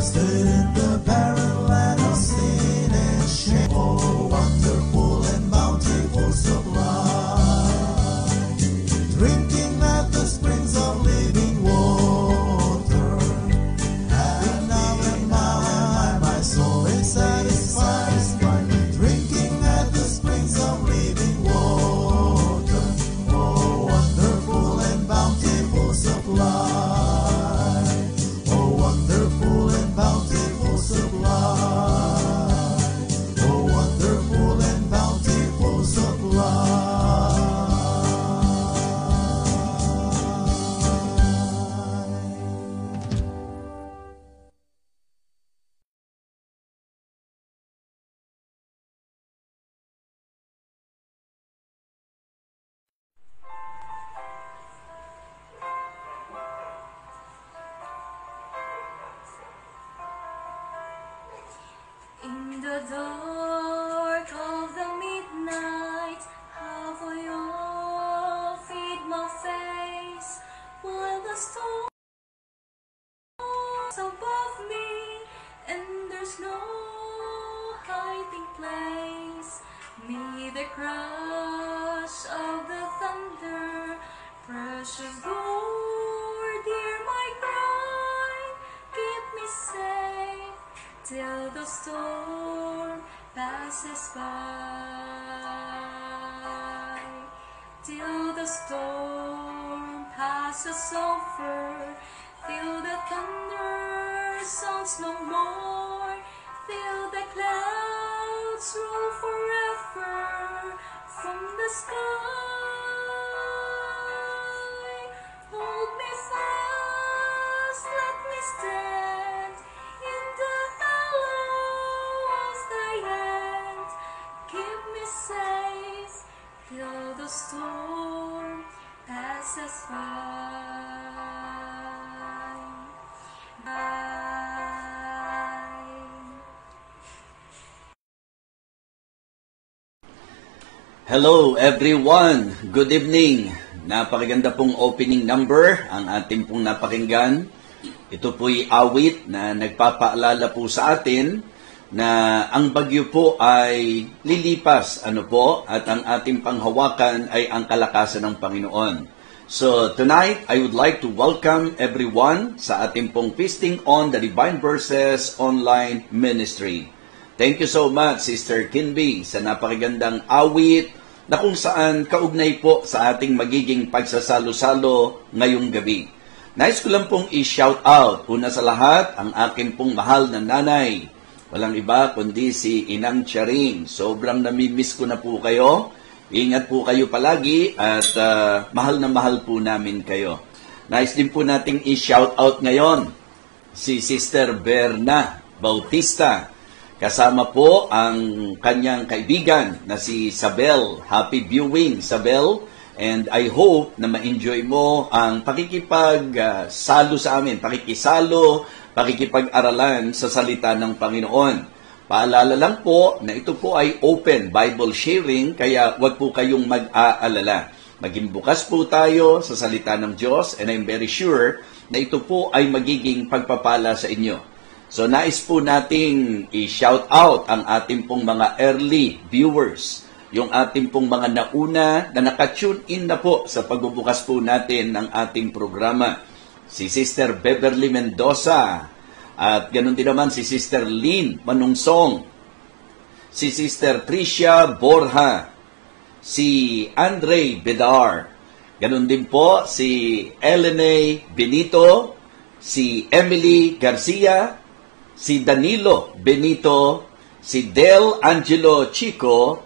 stood in the barren land of sin and shame. Oh, wonderful and bountiful supply, drinking at the springs of living water. And now my soul is satisfied, drinking at the springs of living water. Oh, wonderful and bountiful supply. Oh, wonderful and bountiful supply. Oh, wonderful and bountiful supply. In the dark of the midnight, how will you feed my face while the storm is above me and there's no hiding place? May the crash of the thunder, precious Lord, hear my cry, keep me safe till the storm passes by. Till the storm passes over, till the thunder sounds no more, till the clouds roll forever from the sky. Hold me fast, let me stand in the hollow of thy hand. Keep me safe till the storm passes by. Hello everyone! Good evening! Napakaganda pong opening number ang ating pong napakinggan. Ito po'y awit na nagpapaalala po sa atin na ang bagyo po ay lilipas, at ang ating panghawakan ay ang kalakasan ng Panginoon. So tonight, I would like to welcome everyone sa ating pong Feasting on the Divine Verses online ministry. Thank you so much, Sister Kinby, sa napakagandang awit na kung saan kaugnay po sa ating magiging pagsasalo-salo ngayong gabi. Nais ko lang pong i-shout out, una sa lahat, ang aking pong mahal na nanay. Walang iba kundi si Inang Charing. Sobrang namimiss ko na po kayo. Ingat po kayo palagi at mahal na mahal po namin kayo. Nais din po nating i-shout out ngayon si Sister Berna Bautista. Kasama po ang kanyang kaibigan na si Sabel. Happy viewing, Sabel. And I hope na ma-enjoy mo ang pakikipag-salo sa amin, pakikipag-aralan sa salita ng Panginoon. Paalala lang po na ito po ay open Bible sharing, kaya wag po kayong mag-aalala. Maging bukas po tayo sa salita ng Diyos, and I'm very sure na ito po ay magiging pagpapala sa inyo. So nais po nating i-shout out ang ating pong mga early viewers, yung ating pong mga nauna na naka-tune in na po sa pagbubukas po natin ng ating programa. Si Sister Beverly Mendoza, at ganun din naman si Sister Lynn Manungsong, si Sister Tricia Borja, si Andre Bedar, ganun din po si Elene Benito, si Emily Garcia, si Danilo Benito, si Del Angelo Chico,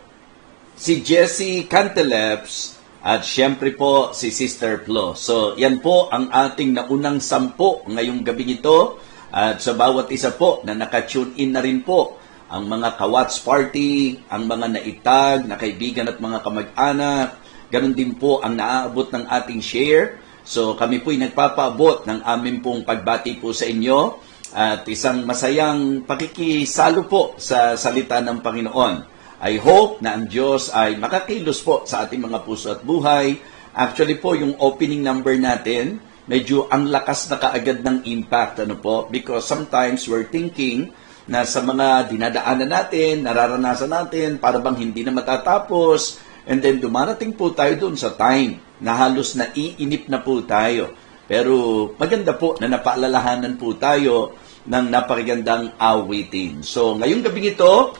si Jessie Canteleps, at syempre po si Sister Flo. So yan po ang ating naunang 10 ngayong gabi ito. At sa bawat isa po na naka-tune in na rin po, ang mga ka-watch party, ang mga naitag, na kaibigan at mga kamag-anak, ganun din po ang naaabot ng ating share. So kami po'y nagpapaabot ng aming pong pagbati po sa inyo at isang masayang pakikisalo po sa salita ng Panginoon. I hope na ang Diyos ay makakilos po sa ating mga puso at buhay. Actually po, yung opening number natin, medyo ang lakas na kaagad ng impact, ano po? Because sometimes we're thinking na sa mga dinadaanan natin, nararanasan natin, para bang hindi na matatapos, and then dumarating po tayo dun sa time na halos naiinip na po tayo. Pero maganda po na napaalalahanan po tayo ng napakagandang awitin. So ngayong gabing ito,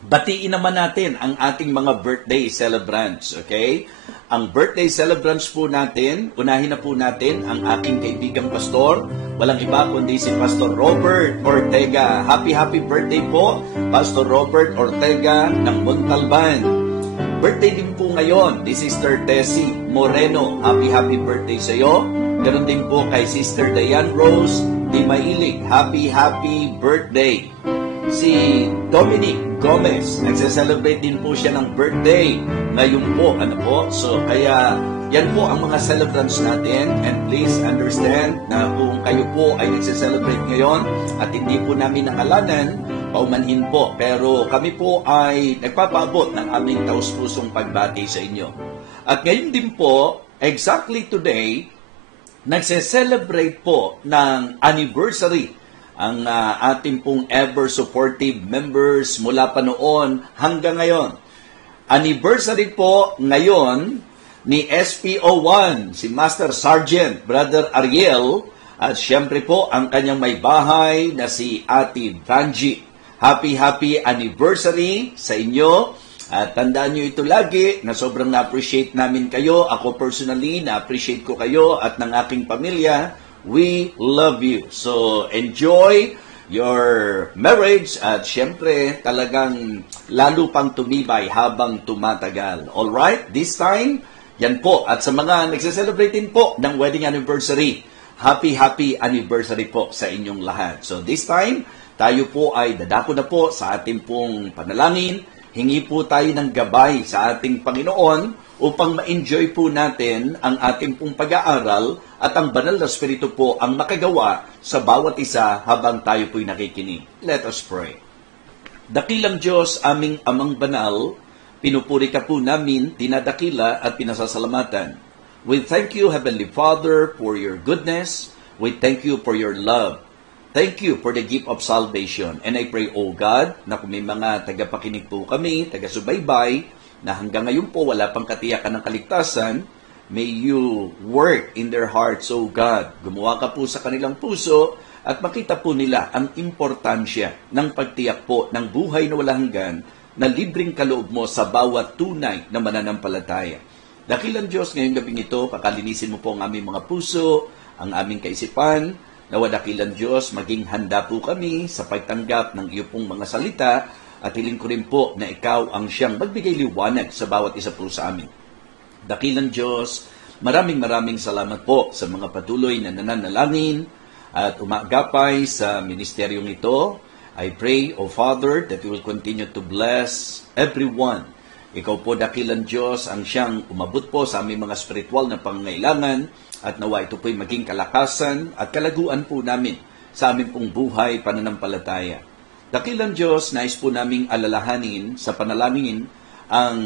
batiin naman natin ang ating mga birthday celebrants, okay? Ang birthday celebrants po natin, unahin na po natin ang aking kaibigang pastor. Walang iba kundi si Pastor Robert Ortega. Happy birthday po, Pastor Robert Ortega ng Montalban. Birthday din po ngayon ni Sister Tessie Moreno. Happy birthday sa iyo. Ganon din po kay Sister Diane Rose Di Mailig. Happy birthday. Si Dominic Gomez, nagse-celebrate din po siya ng birthday ngayon po, ano po. So kaya yan po ang mga celebrants natin, and please understand na kung kayo po ay nagse-celebrate ngayon at hindi po namin nakalanan, paumanhin po. Pero kami po ay nagpapaabot ng aming taus-pusong pagbati sa inyo. At ngayon din po, exactly today, nagse-celebrate po ng anniversary ang ating pong ever supportive members mula pa noon hanggang ngayon. Anniversary po ngayon ni SPO1, si Master Sergeant Brother Ariel, at siyempre po ang kanyang may bahay na si Ate Vanji. Happy anniversary sa inyo. At tandaan nyo ito lagi na sobrang na-appreciate namin kayo. Ako personally, na-appreciate ko kayo at ng aking pamilya. We love you. So, enjoy your marriage at syempre talagang lalo pang tumibay habang tumatagal. Alright? This time, yan po. At sa mga nagse-celebrate din po ng wedding anniversary, happy anniversary po sa inyong lahat. So, this time, tayo po ay dadako na po sa ating pong panalangin. Hingi po tayo ng gabay sa ating Panginoon upang ma-enjoy po natin ang ating pong pag-aaral at ang banal na Espiritu po ang makagawa sa bawat isa habang tayo po'y nakikinig. Let us pray. Dakilang Diyos, aming Amang Banal, pinupuri ka po namin, dinadakila at pinasasalamatan. We thank you, Heavenly Father, for your goodness. We thank you for your love. Thank you for the gift of salvation. And I pray, O God, na kung may mga tagapakinig po kami, taga-subaybay, na hanggang ngayon po wala pang katiyakan ng kaligtasan, may you work in their hearts, O God. Gumawa ka po sa kanilang puso at makita po nila ang importansya ng pagtiyak po ng buhay na walang hanggan na libreng kaloob mo sa bawat tunay na mananampalataya. Dakilang Diyos, ngayong gabing ito, pakalinisin mo po ang aming mga puso, ang aming kaisipan. Nawa dakilang Diyos, maging handa po kami sa pagtanggap ng iyo pong mga salita at hiling ko rin po na ikaw ang siyang magbigay liwanag sa bawat isa po sa amin. Dakilang Diyos, maraming salamat po sa mga patuloy na nananalangin at umaagapay sa ministeryong ito. I pray, O Father, that you will continue to bless everyone. Ikaw po, dakilang Diyos, ang siyang umabot po sa aming mga spiritual na pangangailangan at nawa ito po'y maging kalakasan at kalaguan po namin sa aming pong buhay pananampalataya. Dakilang Diyos, nais po naming alalahanin sa panalangin ang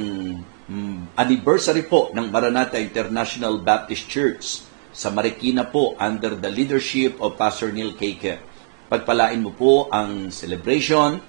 anniversary po ng Maranatha International Baptist Church sa Marikina po under the leadership of Pastor Neil Keike. Pagpalain mo po ang celebration,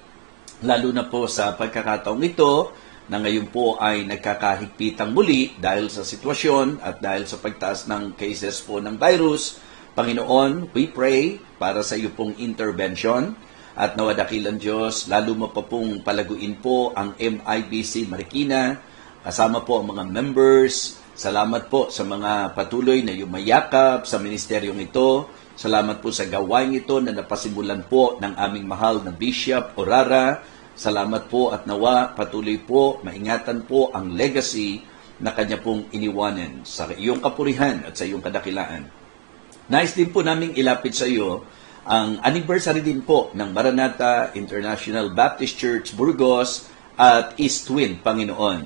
lalo na po sa pagkakataong ito, na ngayon po ay nagkakahigpitang muli dahil sa sitwasyon at dahil sa pagtaas ng cases po ng virus. Panginoon, we pray para sa iyo pong intervention at nawadakilang Diyos, lalo mo pa pong palaguin po ang MIBC Marikina, kasama po ang mga members. Salamat po sa mga patuloy na yumayakap sa ministeryong ito. Salamat po sa gawain ito na napasimulan po ng aming mahal na Bishop Orara. Salamat po at nawa patuloy po, maingatan po ang legacy na kanya pong iniwanan sa iyong kapurihan at sa iyong kadakilaan. Nais din po naming ilapit sa iyo ang anniversary din po ng Maranatha International Baptist Church Burgos at East Twin, Panginoon.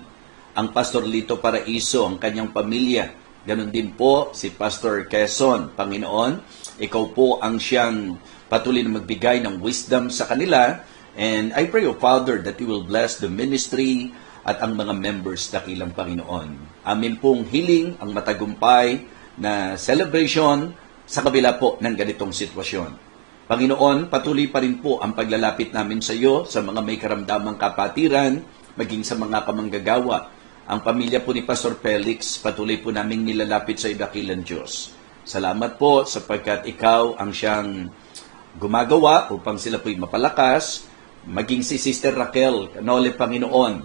Ang Pastor Lito Paraiso, ang kanyang pamilya. Ganon din po si Pastor Quezon, Panginoon. Ikaw po ang siyang patuloy na magbigay ng wisdom sa kanila. And I pray, O Father, that you will bless the ministry at ang mga members dakilang Panginoon. Amin pong hiling ang matagumpay na celebration sa kabila po ng ganitong sitwasyon. Panginoon, patuloy pa rin po ang paglalapit namin sa iyo sa mga may karamdamang kapatiran, maging sa mga kamanggagawa. Ang pamilya po ni Pastor Felix, patuloy po namin nilalapit sa iyo, dakilang Diyos. Salamat po sapagkat ikaw ang siyang gumagawa upang sila po'y mapalakas. Maging si Sister Raquel, kanole Panginoon,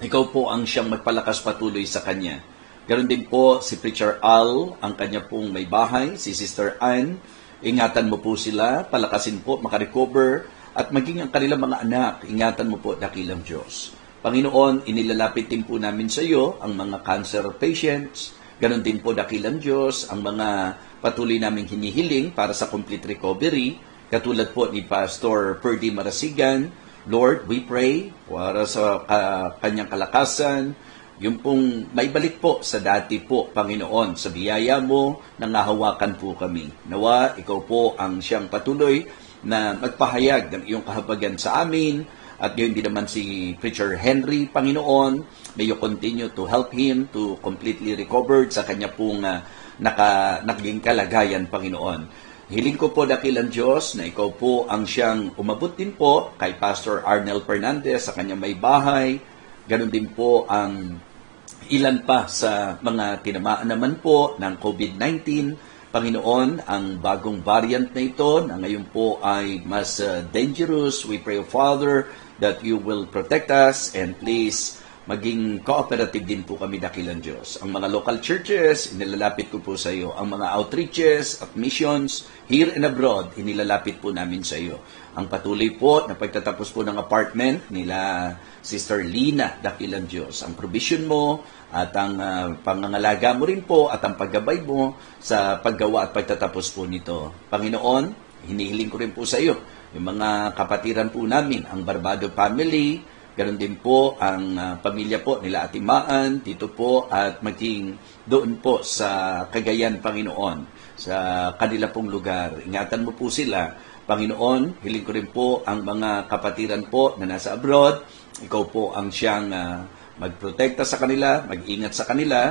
ikaw po ang siyang magpalakas patuloy sa kanya. Ganon din po si Preacher Al, ang kanya pong may bahay, si Sister Ann. Ingatan mo po sila, palakasin po, makarecover, at maging ang kanilang mga anak, ingatan mo po, dakilang Diyos. Panginoon, inilalapit din po namin sa iyo ang mga cancer patients, ganon din po, dakilang Diyos, ang mga patuloy naming hinihiling para sa complete recovery, katulad po ni Pastor Ferdy Marasigan. Lord, we pray para sa kanyang kalakasan, yung pong maibalik po sa dati po, Panginoon, sa biyaya mo, nangahawakan po kami. Nawa, ikaw po ang siyang patuloy na magpahayag ng iyong kahabagan sa amin, at yun din naman si Preacher Henry, Panginoon, may you continue to help him to completely recover sa kanya pong naging kalagayan, Panginoon. Hiling ko po, dakilang Diyos, na ikaw po ang siyang umabot din po kay Pastor Arnel Fernandez sa kanyang may bahay. Ganon din po ang ilan pa sa mga tinamaan naman po ng COVID-19. Panginoon, ang bagong variant na ito na ngayon po ay mas dangerous. We pray, Father, that you will protect us and please maging cooperative din po kami, dakilang Diyos. Ang mga local churches, inilalapit ko po sa iyo. Ang mga outreaches at missions here and abroad, inilalapit po namin sa iyo. Ang patuloy po na pagtatapos po ng apartment nila Sister Lina, dakilang Diyos. Ang provision mo at ang pangangalaga mo rin po at ang paggabay mo sa paggawa at pagtatapos po nito. Panginoon, hinihiling ko rin po sa iyo yung mga kapatiran po namin, ang Barbado family, ganon din po ang pamilya po nila Atimaan, dito po at maging doon po sa Cagayan, Panginoon, sa kanila pong lugar. Ingatan mo po sila, Panginoon. Hiling ko rin po ang mga kapatiran po na nasa abroad. Ikaw po ang siyang magprotekta sa kanila, mag-ingat sa kanila.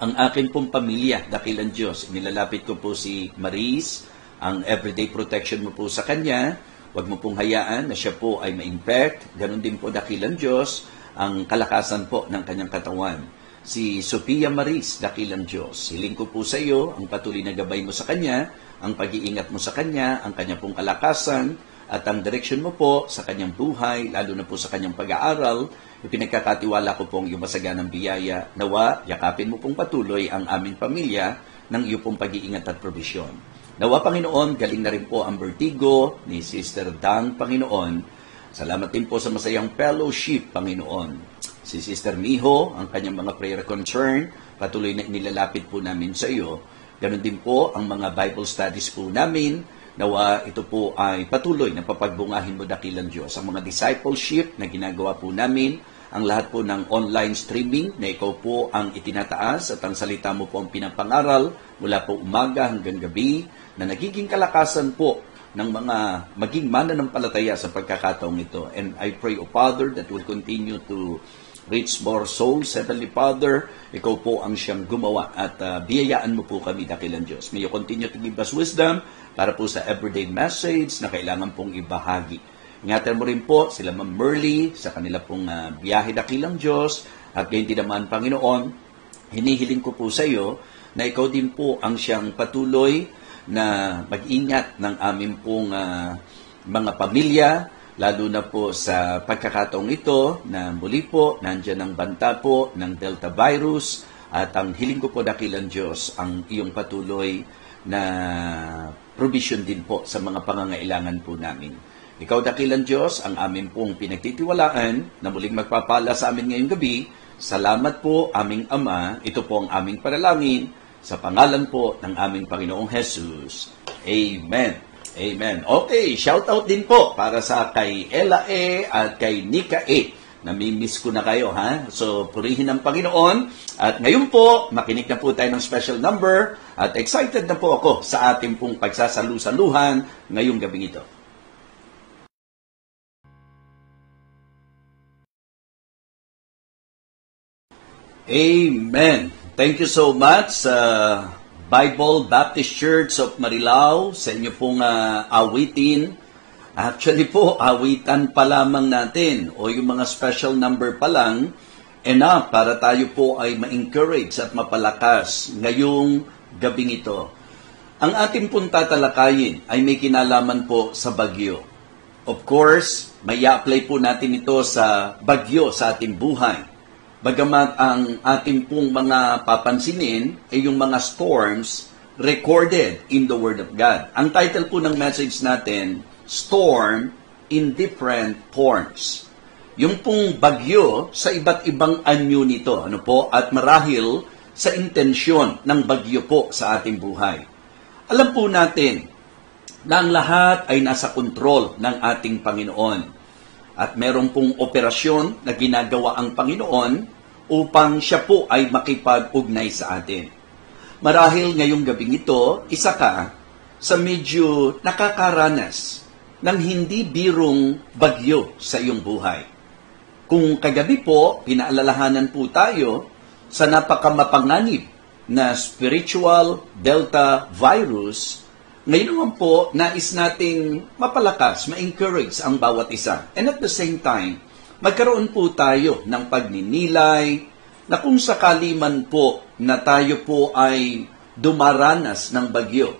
Ang akin pong pamilya, dakilang Diyos, nilalapit ko po si Maris, ang everyday protection mo po sa kanya. Huwag mo pong hayaan na siya po ay ma-infect. Ganon din po, dakilang Diyos, ang kalakasan po ng kanyang katawan. Si Sophia Maris, dakilang Diyos, hiling ko po sa iyo ang patuloy na gabay mo sa kanya, ang pag-iingat mo sa kanya, ang kanya pong kalakasan, at ang direksyon mo po sa kanyang buhay, lalo na po sa kanyang pag-aaral. Ipinagkakatiwala ko pong iyong masaganang biyaya. Nawa, yakapin mo pong patuloy ang aming pamilya ng iyong pong pag-iingat at probisyon. Nawa, Panginoon, galing na rin po ang vertigo ni Sister Dang, Panginoon. Salamat din po sa masayang fellowship, Panginoon. Si Sister Miho, ang kanyang mga prayer concern, patuloy na inilalapit po namin sa iyo. Ganon din po ang mga Bible studies po namin. Nawa ito po ay patuloy na papagbungahin mo, dakilang Diyos. Ang mga discipleship na ginagawa po namin, ang lahat po ng online streaming na ikaw po ang itinataas at ang salita mo po ang pinapangaral mula po umaga hanggang gabi, na nagiging kalakasan po ng mga maging mananampalataya sa pagkakataong ito. And I pray, O Father, that will continue to reach more souls. Heavenly Father, ikaw po ang siyang gumawa at biyayaan mo po kami, dakilang Diyos. May you continue to give us wisdom para po sa everyday message na kailangan pong ibahagi. Ingatan mo rin po sila Ma'am Merly sa kanila pong biyahe, dakilang Diyos. At gayon din naman, Panginoon, hinihiling ko po sa iyo na ikaw din po ang siyang patuloy na mag-ingat ng aming pong mga pamilya, lalo na po sa pagkakataong ito na muli po nandyan ang banta po ng Delta virus, at ang hiling ko po, dakilang Diyos, ang iyong patuloy na provision din po sa mga pangangailangan po namin. Ikaw, dakilang Diyos, ang amin pong pinagtitiwalaan na muling magpapala sa amin ngayong gabi. Salamat po, aming Ama. Ito po ang aming panalangin sa pangalan po ng aming Panginoong Jesus. Amen. Amen. Okay, shout out din po para sa kay Ella E. at kay Nika E. Namimiss ko na kayo, ha? So, purihin ang Panginoon. At ngayon po, makinig na po tayo ng special number. At excited na po ako sa ating pong pagsasalu-saluhan ngayong gabing ito. Amen. Thank you so much, Bible Baptist Church of Marilao, sa inyo pong awitin. Actually po, awitan pa lamang natin o yung mga special number pa lang, enough para tayo po ay ma-encourage at mapalakas ngayong gabing ito. Ang ating pong tatalakayin ay may kinalaman po sa bagyo. Of course, may i-apply po natin ito sa bagyo sa ating buhay. Bagamat ang ating pong mga papansinin ay yung mga storms recorded in the Word of God. Ang title po ng message natin, Storm in Different Forms. Yung pong bagyo sa iba't ibang anyo nito, ano po, at marahil sa intensyon ng bagyo po sa ating buhay. Alam po natin na ang lahat ay nasa kontrol ng ating Panginoon. At meron pong operasyon na ginagawa ang Panginoon upang siya po ay makipag-ugnay sa atin. Marahil ngayong gabing ito, isa ka sa medyo nakakaranas ng hindi birong bagyo sa iyong buhay. Kung kagabi po, pinaalalahanan po tayo sa napakamapanganib na spiritual Delta virus, ngayon naman po, nais nating mapalakas, ma-encourage ang bawat isa. And at the same time, magkaroon po tayo ng pagninilay na kung sakali man po na tayo po ay dumaranas ng bagyo,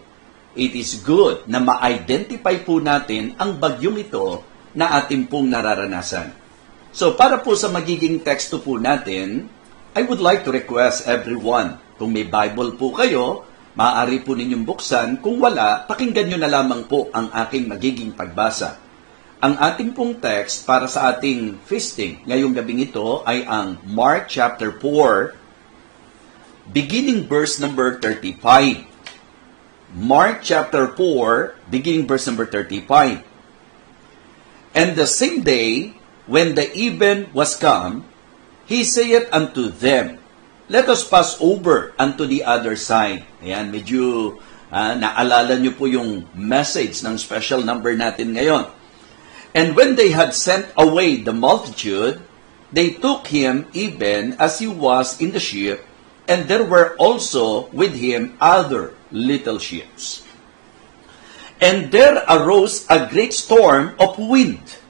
it is good na ma-identify po natin ang bagyong ito na ating pong nararanasan. So para po sa magiging teksto po natin, I would like to request everyone, kung may Bible po kayo, maaari po ninyong buksan. Kung wala, pakinggan nyo na lamang po ang aking magiging pagbasa. Ang ating pong text para sa ating feasting ngayong gabing ito ay ang Mark chapter 4, beginning verse number 35. Mark chapter 4, beginning verse number 35. And the same day, when the even was come, he saith unto them, Let us pass over unto the other side. Ayan, medyo naalala nyo po yung message ng special number natin ngayon. And when they had sent away the multitude, they took him even as he was in the ship, and there were also with him other little ships. And there arose a great storm of wind,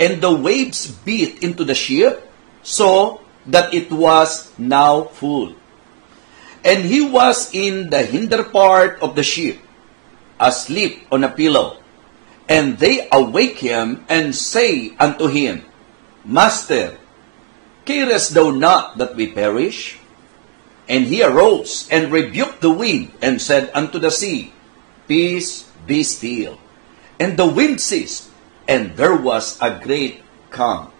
and the waves beat into the ship, so that it was now full. And he was in the hinder part of the ship, asleep on a pillow. And they awake him, and say unto him, Master, carest thou not that we perish? And he arose, and rebuked the wind, and said unto the sea, Peace, be still. And the wind ceased, and there was a great calm.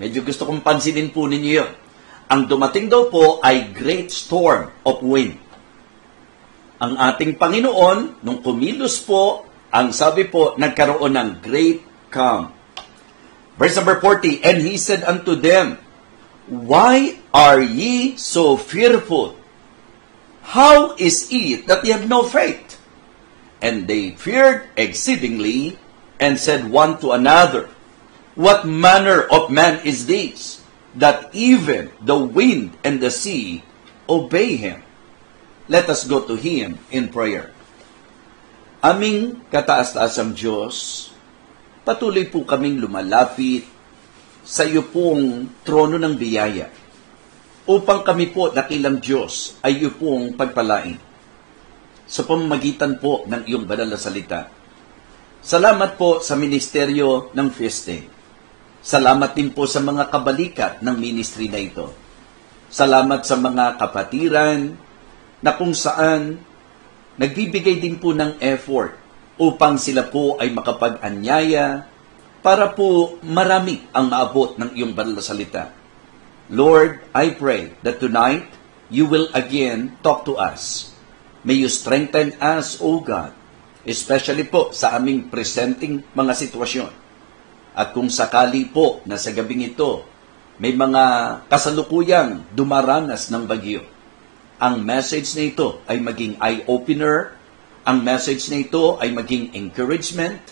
Medyo gusto kong pansinin po ninyo yun. Ang dumating daw po ay great storm of wind. Ang ating Panginoon, nung kumilos po, ang sabi po, nagkaroon ng great calm. Verse number 40, And he said unto them, Why are ye so fearful? How is it that ye have no faith? And they feared exceedingly, and said one to another, What manner of man is this, that even the wind and the sea obey him? Let us go to him in prayer. Aming kataas-taasang Diyos, patuloy po kaming lumalapit sa iyo pong trono ng biyaya, upang kami po dakilang Diyos ay iyo pong pagpalain sa pamamagitan po ng iyong banal na salita. Salamat po sa ministeryo ng feasting. Salamat din po sa mga kabalikat ng ministry na ito. Salamat sa mga kapatiran na kung saan nagbibigay din po ng effort upang sila po ay makapag-anyaya para po marami ang maabot ng iyong banal na salita. Lord, I pray that tonight you will again talk to us. May you strengthen us, O God, especially po sa aming presenting mga sitwasyon. At kung sakali po na sa gabing ito, may mga kasalukuyang dumaranas ng bagyo, ang message na ito ay maging eye-opener, ang message na ito ay maging encouragement,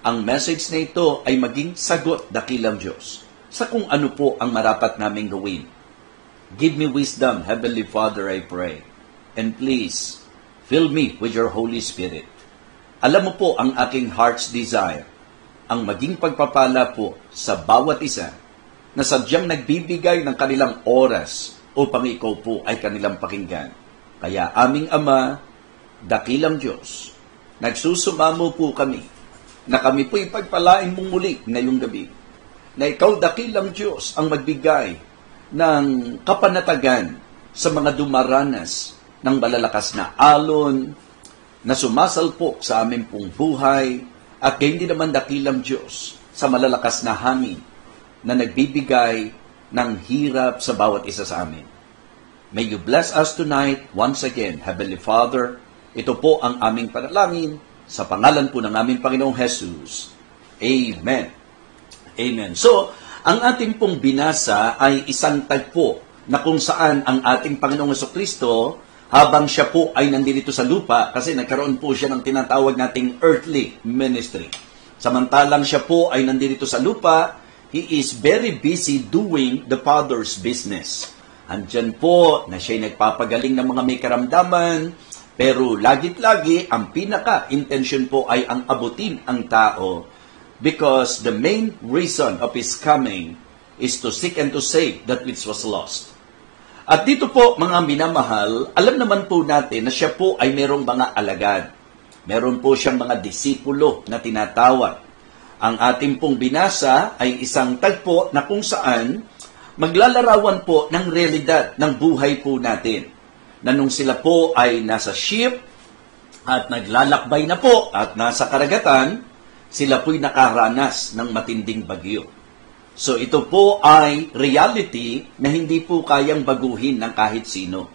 ang message na ito ay maging sagot dakilang Diyos sa kung ano po ang marapat naming gawin. Give me wisdom, Heavenly Father, I pray. and please, fill me with your Holy Spirit. Alam mo po ang aking heart's desire, ang maging pagpapala po sa bawat isa na sadyang nagbibigay ng kanilang oras upang ikaw po ay kanilang pakinggan. Kaya aming Ama, dakilang Diyos, nagsusumamo po kami na kami po ipagpalain mong muli ngayong gabi, na ikaw dakilang Diyos ang magbigay ng kapanatagan sa mga dumaranas ng malalakas na alon na sumasalpok sa aming pong buhay at gayon din naman dakilang Diyos sa malalakas na hangin na nagbibigay ng hirap sa bawat isa sa amin. May you bless us tonight once again, Heavenly Father. Ito po ang aming panalangin sa pangalan po ng aming Panginoong Jesus. Amen. Amen. So, ang ating pong binasa ay isang tagpo na kung saan ang ating Panginoong Jesucristo, habang siya po ay nandito sa lupa, kasi nagkaroon po siya ng tinatawag nating earthly ministry. Samantalang siya po ay nandito sa lupa, he is very busy doing the Father's business. Andyan po na siya'y nagpapagaling ng mga may karamdaman, pero lagit-lagi ang pinaka-intention po ay ang abutin ang tao, because the main reason of His coming is to seek and to save that which was lost. At dito po, mga minamahal, alam naman po natin na siya po ay merong mga alagad. Meron po siyang mga disipulo na tinatawag. Ang ating pong binasa ay isang tagpo na kung saan maglalarawan po ng realidad ng buhay po natin. Na nung sila po ay nasa ship at naglalakbay na po at nasa karagatan, sila po'y nakaranas ng matinding bagyo. So ito po ay reality na hindi po kayang baguhin ng kahit sino.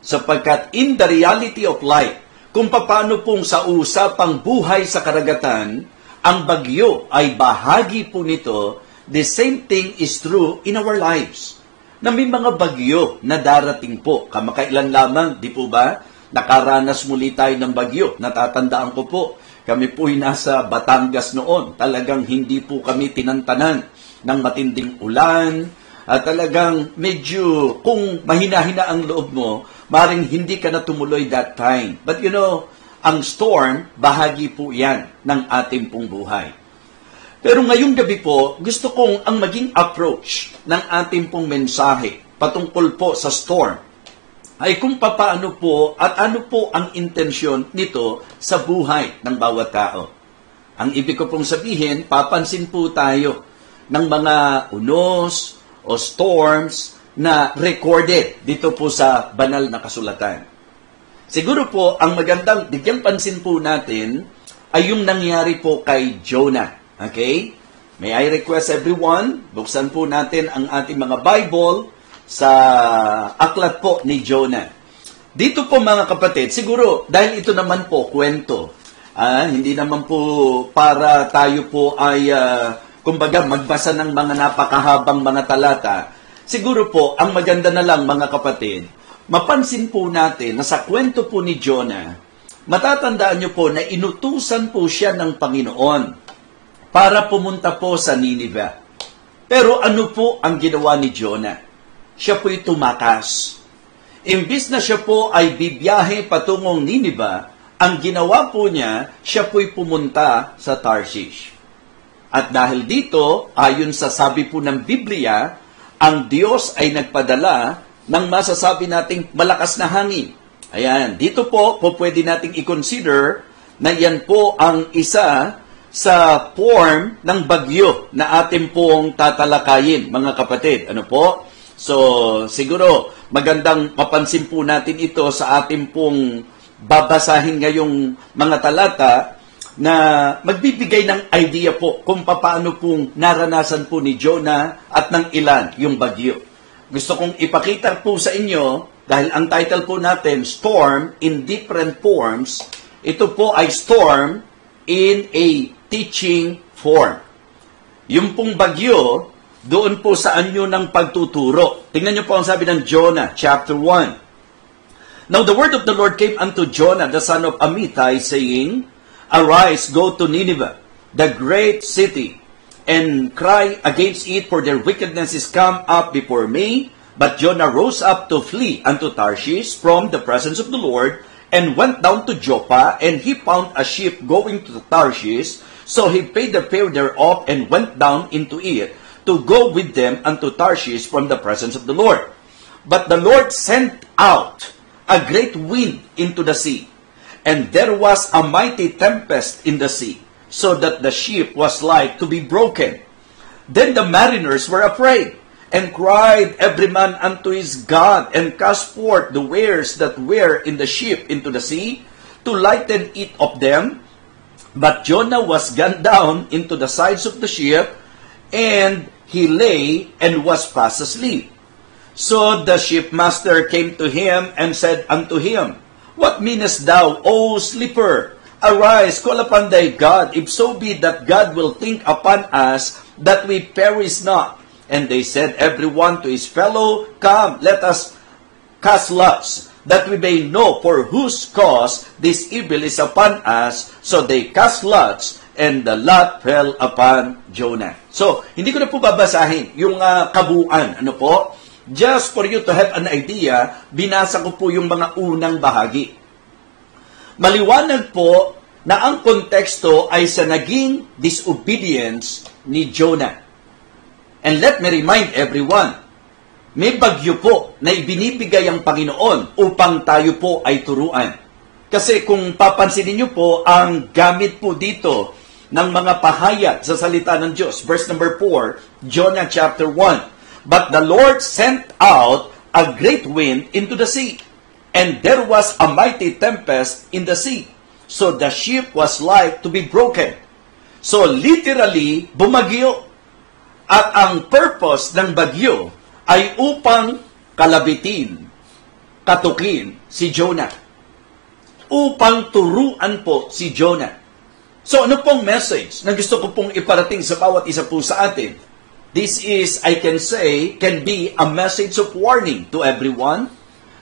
Sapagkat in the reality of life, kung paano pong sa usapang buhay sa karagatan, ang bagyo ay bahagi po nito, the same thing is true in our lives. Na may mga bagyo na darating po. Kamakailan lamang, di po ba? Nakaranas muli tayo ng bagyo. Natatandaan ko po, kami po'y nasa Batangas noon. Talagang hindi po kami tinantanan ng matinding ulan, at talagang medyo, kung mahina-hina ang loob mo, maring hindi ka na tumuloy that time. But you know, ang storm, bahagi po yan ng ating pong buhay. Pero ngayong gabi po, gusto kong ang maging approach ng ating pong mensahe patungkol po sa storm ay kung paano po at ano po ang intensyon nito sa buhay ng bawat tao. Ang ibig ko pong sabihin, papansin po tayo ng mga unos o storms na recorded dito po sa banal na kasulatan. Siguro po, ang magandang bigyang pansin po natin ay yung nangyari po kay Jonah. Okay? May I request everyone, buksan po natin ang ating mga Bible sa aklat po ni Jonah. Dito po mga kapatid, siguro dahil ito naman po kwento, hindi naman po para tayo po ay kumbaga magbasa ng mga napakahabang mga talata. Siguro po, ang maganda na lang mga kapatid, mapansin po natin na sa kwento po ni Jonah, matatandaan niyo po na inutusan po siya ng Panginoon para pumunta po sa Nineveh. Pero ano po ang ginawa ni Jonah? Siya po'y tumakas. Imbis na siya po ay bibiyahe patungong Nineveh, ang ginawa po niya, siya po'y pumunta sa Tarshish. At dahil dito, ayon sa sabi po ng Biblia, ang Diyos ay nagpadala ng masasabi nating malakas na hangin. Ayan, dito po pwede nating i-consider na yan po ang isa sa form ng bagyo na ating pong tatalakayin, mga kapatid. Ano po? So, siguro magandang mapansin po natin ito sa ating pong babasahin ngayong mga talata na magbibigay ng idea po kung paano pong naranasan po ni Jonah at ng ilan yung bagyo. Gusto kong ipakita po sa inyo, dahil ang title po natin, Storm in Different Forms, ito po ay storm in a teaching form. Yung pong bagyo, doon po sa anyo ng pagtuturo. Tingnan niyo po ang sabi ng Jonah, chapter 1. Now the word of the Lord came unto Jonah, the son of Amittai, saying, Arise, go to Nineveh, the great city, and cry against it, for their wickedness is come up before me. But Jonah rose up to flee unto Tarshish from the presence of the Lord, and went down to Joppa, and he found a ship going to Tarshish. So he paid the fare thereof, and went down into it, to go with them unto Tarshish from the presence of the Lord. But the Lord sent out a great wind into the sea, and there was a mighty tempest in the sea, so that the ship was like to be broken. Then the mariners were afraid, and cried every man unto his God, and cast forth the wares that were in the ship into the sea, to lighten it of them. But Jonah was gone down into the sides of the ship, and he lay and was fast asleep. So the shipmaster came to him and said unto him, What meanest thou, O sleeper? Arise, call upon thy God, if so be that God will think upon us, that we perish not. And they said every one to his fellow, Come, let us cast lots, that we may know for whose cause this evil is upon us. So they cast lots, and the lot fell upon Jonah. So, hindi ko na po babasahin yung kabuuan. Ano po? Just for you to have an idea, binasa ko po yung mga unang bahagi. Maliwanag po na ang konteksto ay sa naging disobedience ni Jonah. And let me remind everyone, may bagyo po na ibinibigay ang Panginoon upang tayo po ay turuan. Kasi kung papansinin niyo po, ang gamit po dito ng mga pahayag sa salita ng Diyos. Verse number 4, Jonah chapter 1. But the Lord sent out a great wind into the sea, and there was a mighty tempest in the sea, so the ship was like to be broken. So literally, bumagyo. At ang purpose ng bagyo ay upang kalabitin, katukin si Jonah. Upang turuan po si Jonah. So ano pong message na gusto ko pong iparating sa bawat isa po sa atin? This is, I can say, can be a message of warning to everyone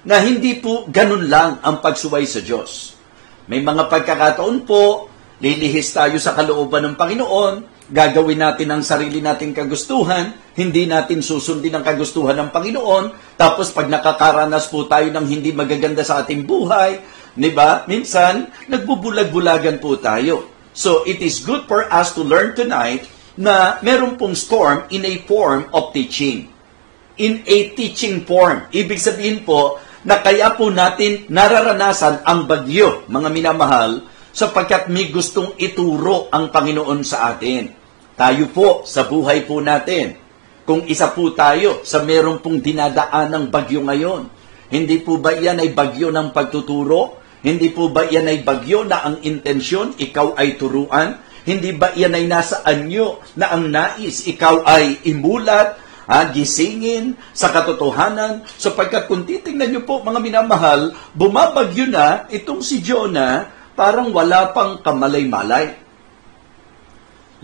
na hindi po ganun lang ang pagsuway sa Diyos. May mga pagkakataon po, lilihis tayo sa kalooban ng Panginoon, gagawin natin ang sarili nating kagustuhan, hindi natin susundin ang kagustuhan ng Panginoon, tapos pag nakakaranas po tayo ng hindi magaganda sa ating buhay, di ba? Minsan, nagbubulag-bulagan po tayo. So, it is good for us to learn tonight na meron pong storm in a form of teaching. In a teaching form. Ibig sabihin po, na kaya po natin nararanasan ang bagyo, mga minamahal, sapagkat may gustong ituro ang Panginoon sa atin. Tayo po, sa buhay po natin, kung isa po tayo sa meron pong dinadaan ng bagyo ngayon, hindi po ba yan ay bagyo ng pagtuturo? Hindi po ba yan ay bagyo na ang intensyon, ikaw ay turuan? Hindi ba yan ay nasa anyo na ang nais, ikaw ay imulat, gisingin sa katotohanan? Sapagkat kung titingnan nyo po, mga minamahal, bumabagyo na itong si Jonah, parang wala pang kamalay-malay.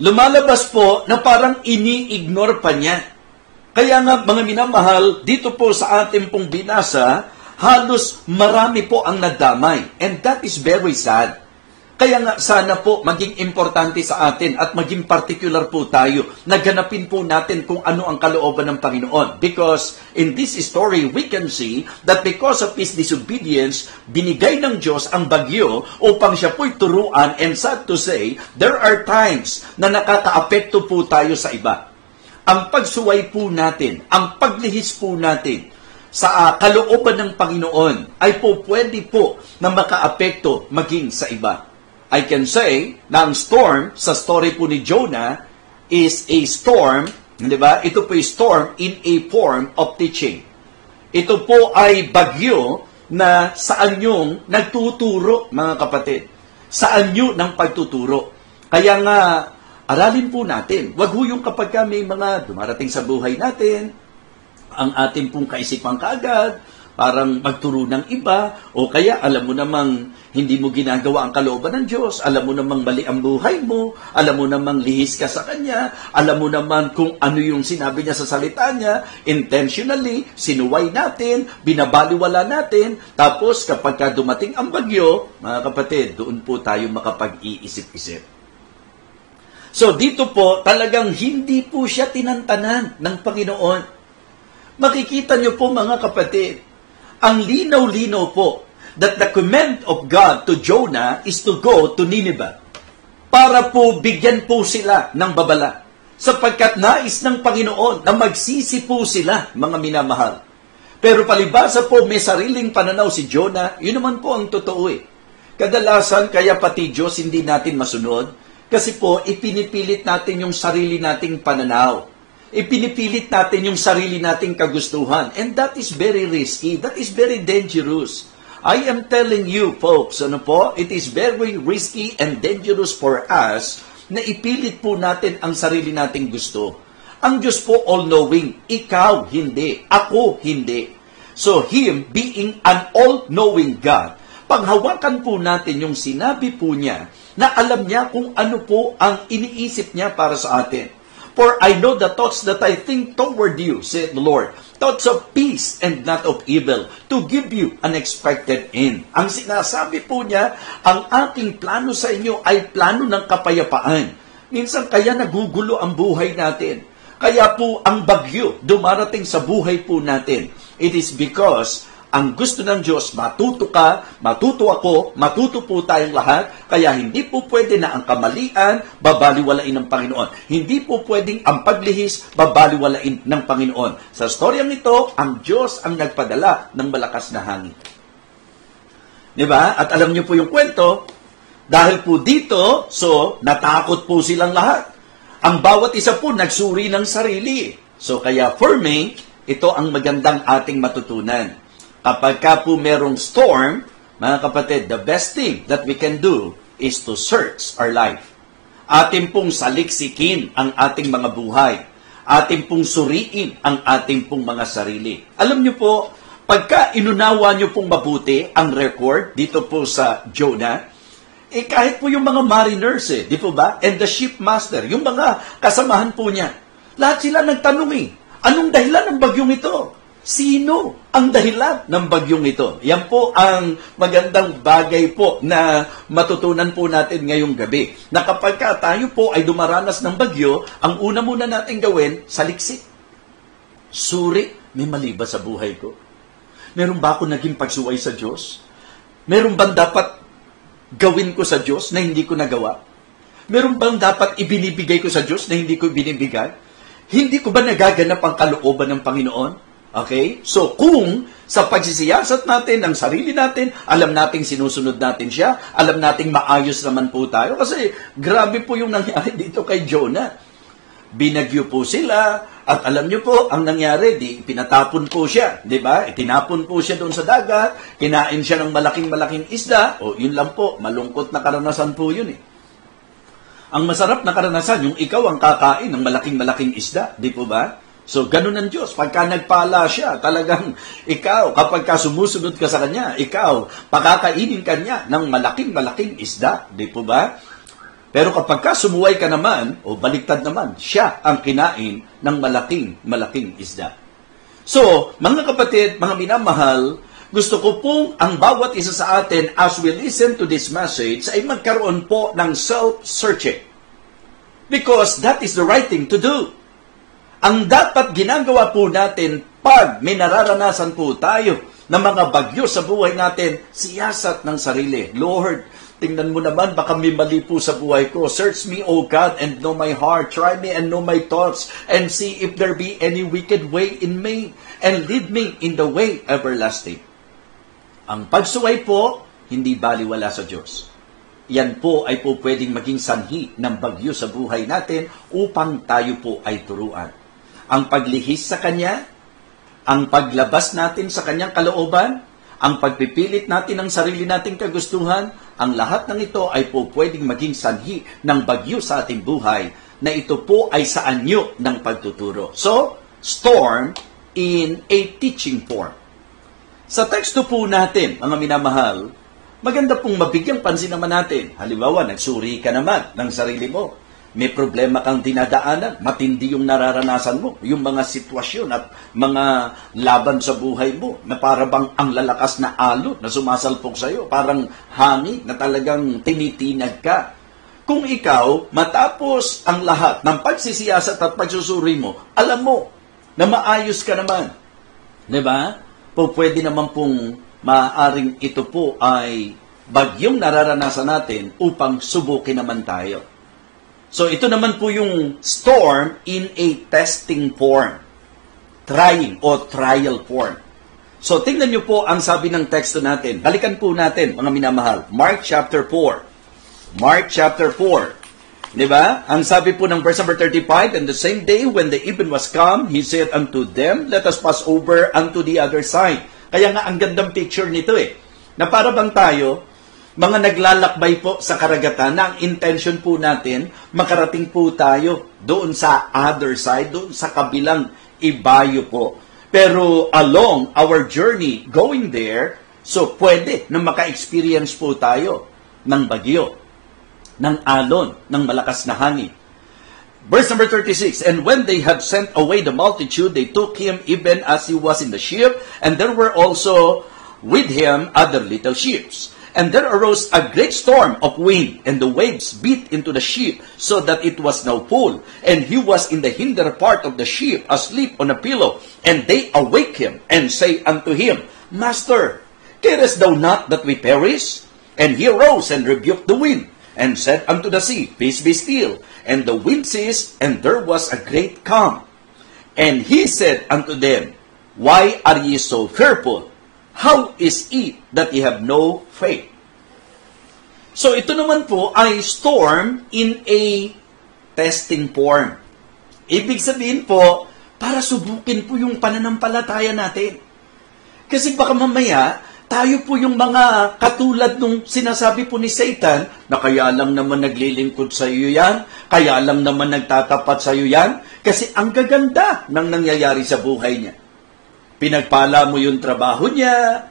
Lumalabas po na parang ini-ignore pa niya. Kaya nga, mga minamahal, dito po sa ating pong binasa, halos marami po ang nadamay. And that is very sad. Kaya nga sana po maging importante sa atin at maging particular po tayo. Naganapin po natin kung ano ang kalooban ng Panginoon. Because in this story, we can see that because of his disobedience, binigay ng Diyos ang bagyo upang siya po'y turuan. And sad to say, there are times na nakakaapekto po tayo sa iba. Ang pagsuway po natin, ang paglihis po natin sa kalooban ng Panginoon ay po pwede po na makaapekto maging sa iba. I can say na ang storm sa story po ni Jonah is a storm, di ba? Ito po ay storm in a form of teaching. Ito po ay bagyo na saan yung nagtuturo, mga kapatid. Saan yung ng pagtuturo. Kaya nga, aralin po natin. Wag ho yung kapag may mga dumarating sa buhay natin, ang ating pong kaisipan kaagad, parang magturo ng iba, o kaya alam mo namang hindi mo ginagawa ang kalooban ng Diyos, alam mo namang mali ang buhay mo, alam mo namang lihis ka sa Kanya, alam mo naman kung ano yung sinabi niya sa salita niya, intentionally, sinuway natin, binabaliwala natin, tapos kapag dumating ang bagyo, mga kapatid, doon po tayo makapag-iisip-isip. So dito po, talagang hindi po siya tinantanan ng Panginoon. Makikita niyo po mga kapatid, ang linaw-linaw po that the command of God to Jonah is to go to Nineveh para po bigyan po sila ng babala. Sapagkat nais ng Panginoon na magsisi po sila, mga minamahal. Pero palibasa po may sariling pananaw si Jonah, yun naman po ang totoo eh. Kadalasan kaya pati Diyos hindi natin masunod kasi po ipinipilit natin yung sarili nating pananaw. Ipinipilit natin yung sarili nating kagustuhan. And that is very risky. That is very dangerous. I am telling you folks, it is very risky and dangerous for us na ipilit po natin ang sarili nating gusto. Ang Diyos po all-knowing, ikaw hindi, ako hindi. So Him being an all-knowing God, paghawakan po natin yung sinabi po niya na alam niya kung ano po ang iniisip niya para sa atin. For I know the thoughts that I think toward you, said the Lord, thoughts of peace and not of evil, to give you an expected end. Ang sinasabi po niya, ang aking plano sa inyo ay plano ng kapayapaan. Minsan kaya nagugulo ang buhay natin. Kaya po ang bagyo dumarating sa buhay po natin. It is because ang gusto ng Diyos, matuto ka, matuto ako, matuto po tayong lahat, kaya hindi po pwede na ang kamalian, babaliwalain ng Panginoon. Hindi po pwedeng ang paglihis, babaliwalain ng Panginoon. Sa storyang ito, ang Diyos ang nagpadala ng malakas na hangin. Diba? At alam niyo po yung kwento, dahil po dito, so natakot po silang lahat. Ang bawat isa po nagsuri ng sarili. So kaya for me, ito ang magandang ating matutunan. Kapag ka po merong storm, mga kapatid, the best thing that we can do is to search our life. Atin pong saliksikin ang ating mga buhay. Atin pong suriin ang ating pong mga sarili. Alam niyo po, pagka inunawa niyo pong mabuti ang record dito po sa Jonah, kahit po yung mga mariners di po ba? And the shipmaster, yung mga kasamahan po niya, lahat sila nagtanong anong dahilan ng bagyong ito? Sino ang dahilan ng bagyong ito? Yan po ang magandang bagay po na matutunan po natin ngayong gabi. Na kapag tayo po ay dumaranas ng bagyo, ang una muna natin gawin, saliksik. Suri, may mali ba sa buhay ko? Meron ba ako naging pagsuway sa Diyos? Meron bang dapat gawin ko sa Diyos na hindi ko nagawa? Meron bang dapat ibinibigay ko sa Diyos na hindi ko binibigay? Hindi ko ba nagaganap ang kalooban ng Panginoon? Okay? So, kung sa pagsisiyasat natin ng sarili natin, alam nating sinusunod natin siya, alam nating maayos naman po tayo. Kasi grabe po yung nangyari dito kay Jonah. Binagyo po sila, at alam nyo po, ang nangyari, pinatapon po siya. Diba? Itinapon po siya doon sa dagat, kinain siya ng malaking-malaking isda. O, yun lang po, malungkot na karanasan po yun Ang masarap na karanasan, yung ikaw ang kakain ng malaking-malaking isda. Di po ba? So, ganun ang Diyos. Pagka nagpala siya, talagang ikaw, kapag ka sumusunod ka sa Kanya, ikaw, pakakainin Kanya ng malaking-malaking isda. Di po ba? Pero kapag ka sumuway ka naman, o baliktad naman, siya ang kinain ng malaking-malaking isda. So, mga kapatid, mga minamahal, gusto ko pong ang bawat isa sa atin, as we listen to this message, ay magkaroon po ng self-searching. Because that is the right thing to do. Ang dapat ginagawa po natin pag may nararanasan po tayo ng mga bagyo sa buhay natin, siyasat ng sarili. Lord, tingnan mo naman, baka may mali po sa buhay ko. Search me, O God, and know my heart. Try me and know my thoughts, and see if there be any wicked way in me, and lead me in the way everlasting. Ang pagsuway po, hindi baliwala sa Diyos. Yan po ay po pwedeng maging sanhi ng bagyo sa buhay natin upang tayo po ay turuan. Ang paglihis sa Kanya, ang paglabas natin sa Kanyang kalooban, ang pagpipilit natin ng sarili nating kagustuhan, ang lahat ng ito ay po pwedeng maging sanhi ng bagyo sa ating buhay na ito po ay sa anyo ng pagtuturo. So, storm in a teaching form. Sa teksto po natin, mga minamahal, maganda pong mabigyang pansin naman natin. Halimbawa, nagsuri ka naman ng sarili mo. May problema kang dinadaanan, matindi yung nararanasan mo, yung mga sitwasyon at mga laban sa buhay mo, na parang ang lalakas na alon na sumasalpok sa'yo, parang hangin na talagang tinitinag ka. Kung ikaw, matapos ang lahat ng pagsisiyasat at pagsusuri mo, alam mo na maayos ka naman, Diba? Pwede naman pong maaaring ito po ay bagyong nararanasan natin upang subukin naman tayo. So ito naman po yung storm in a testing form. Trying o trial form. So tingnan niyo po ang sabi ng teksto natin. Balikan po natin, mga minamahal. Mark chapter 4. Mark chapter 4. Diba? Ang sabi po ng verse number 35, "And the same day when the even was come, he said unto them, Let us pass over unto the other side." Kaya nga ang gandang picture nito na para bang tayo, mga naglalakbay po sa karagatan na ang intention po natin, makarating po tayo doon sa other side, doon sa kabilang ibayo po. Pero along our journey going there, so pwede na maka-experience po tayo ng bagyo, ng alon, ng malakas na hangin. Verse number 36, "And when they had sent away the multitude, they took him even as he was in the ship, and there were also with him other little ships. And there arose a great storm of wind, and the waves beat into the ship, so that it was now full. And he was in the hinder part of the ship, asleep on a pillow. And they awake him, and say unto him, Master, carest thou not that we perish? And he arose and rebuked the wind, and said unto the sea, Peace, be still. And the wind ceased, and there was a great calm. And he said unto them, Why are ye so fearful? How is it that ye have no faith?" So ito naman po ay storm in a testing form. Ibig sabihin po, para subukin po yung pananampalataya natin. Kasi baka mamaya, tayo po yung mga katulad nung sinasabi po ni Satan, na kaya lang naman naglilingkod sa iyo yan, kaya lang naman nagtatapat sa iyo yan, kasi ang gaganda ng nangyayari sa buhay niya. Pinagpala mo yung trabaho niya,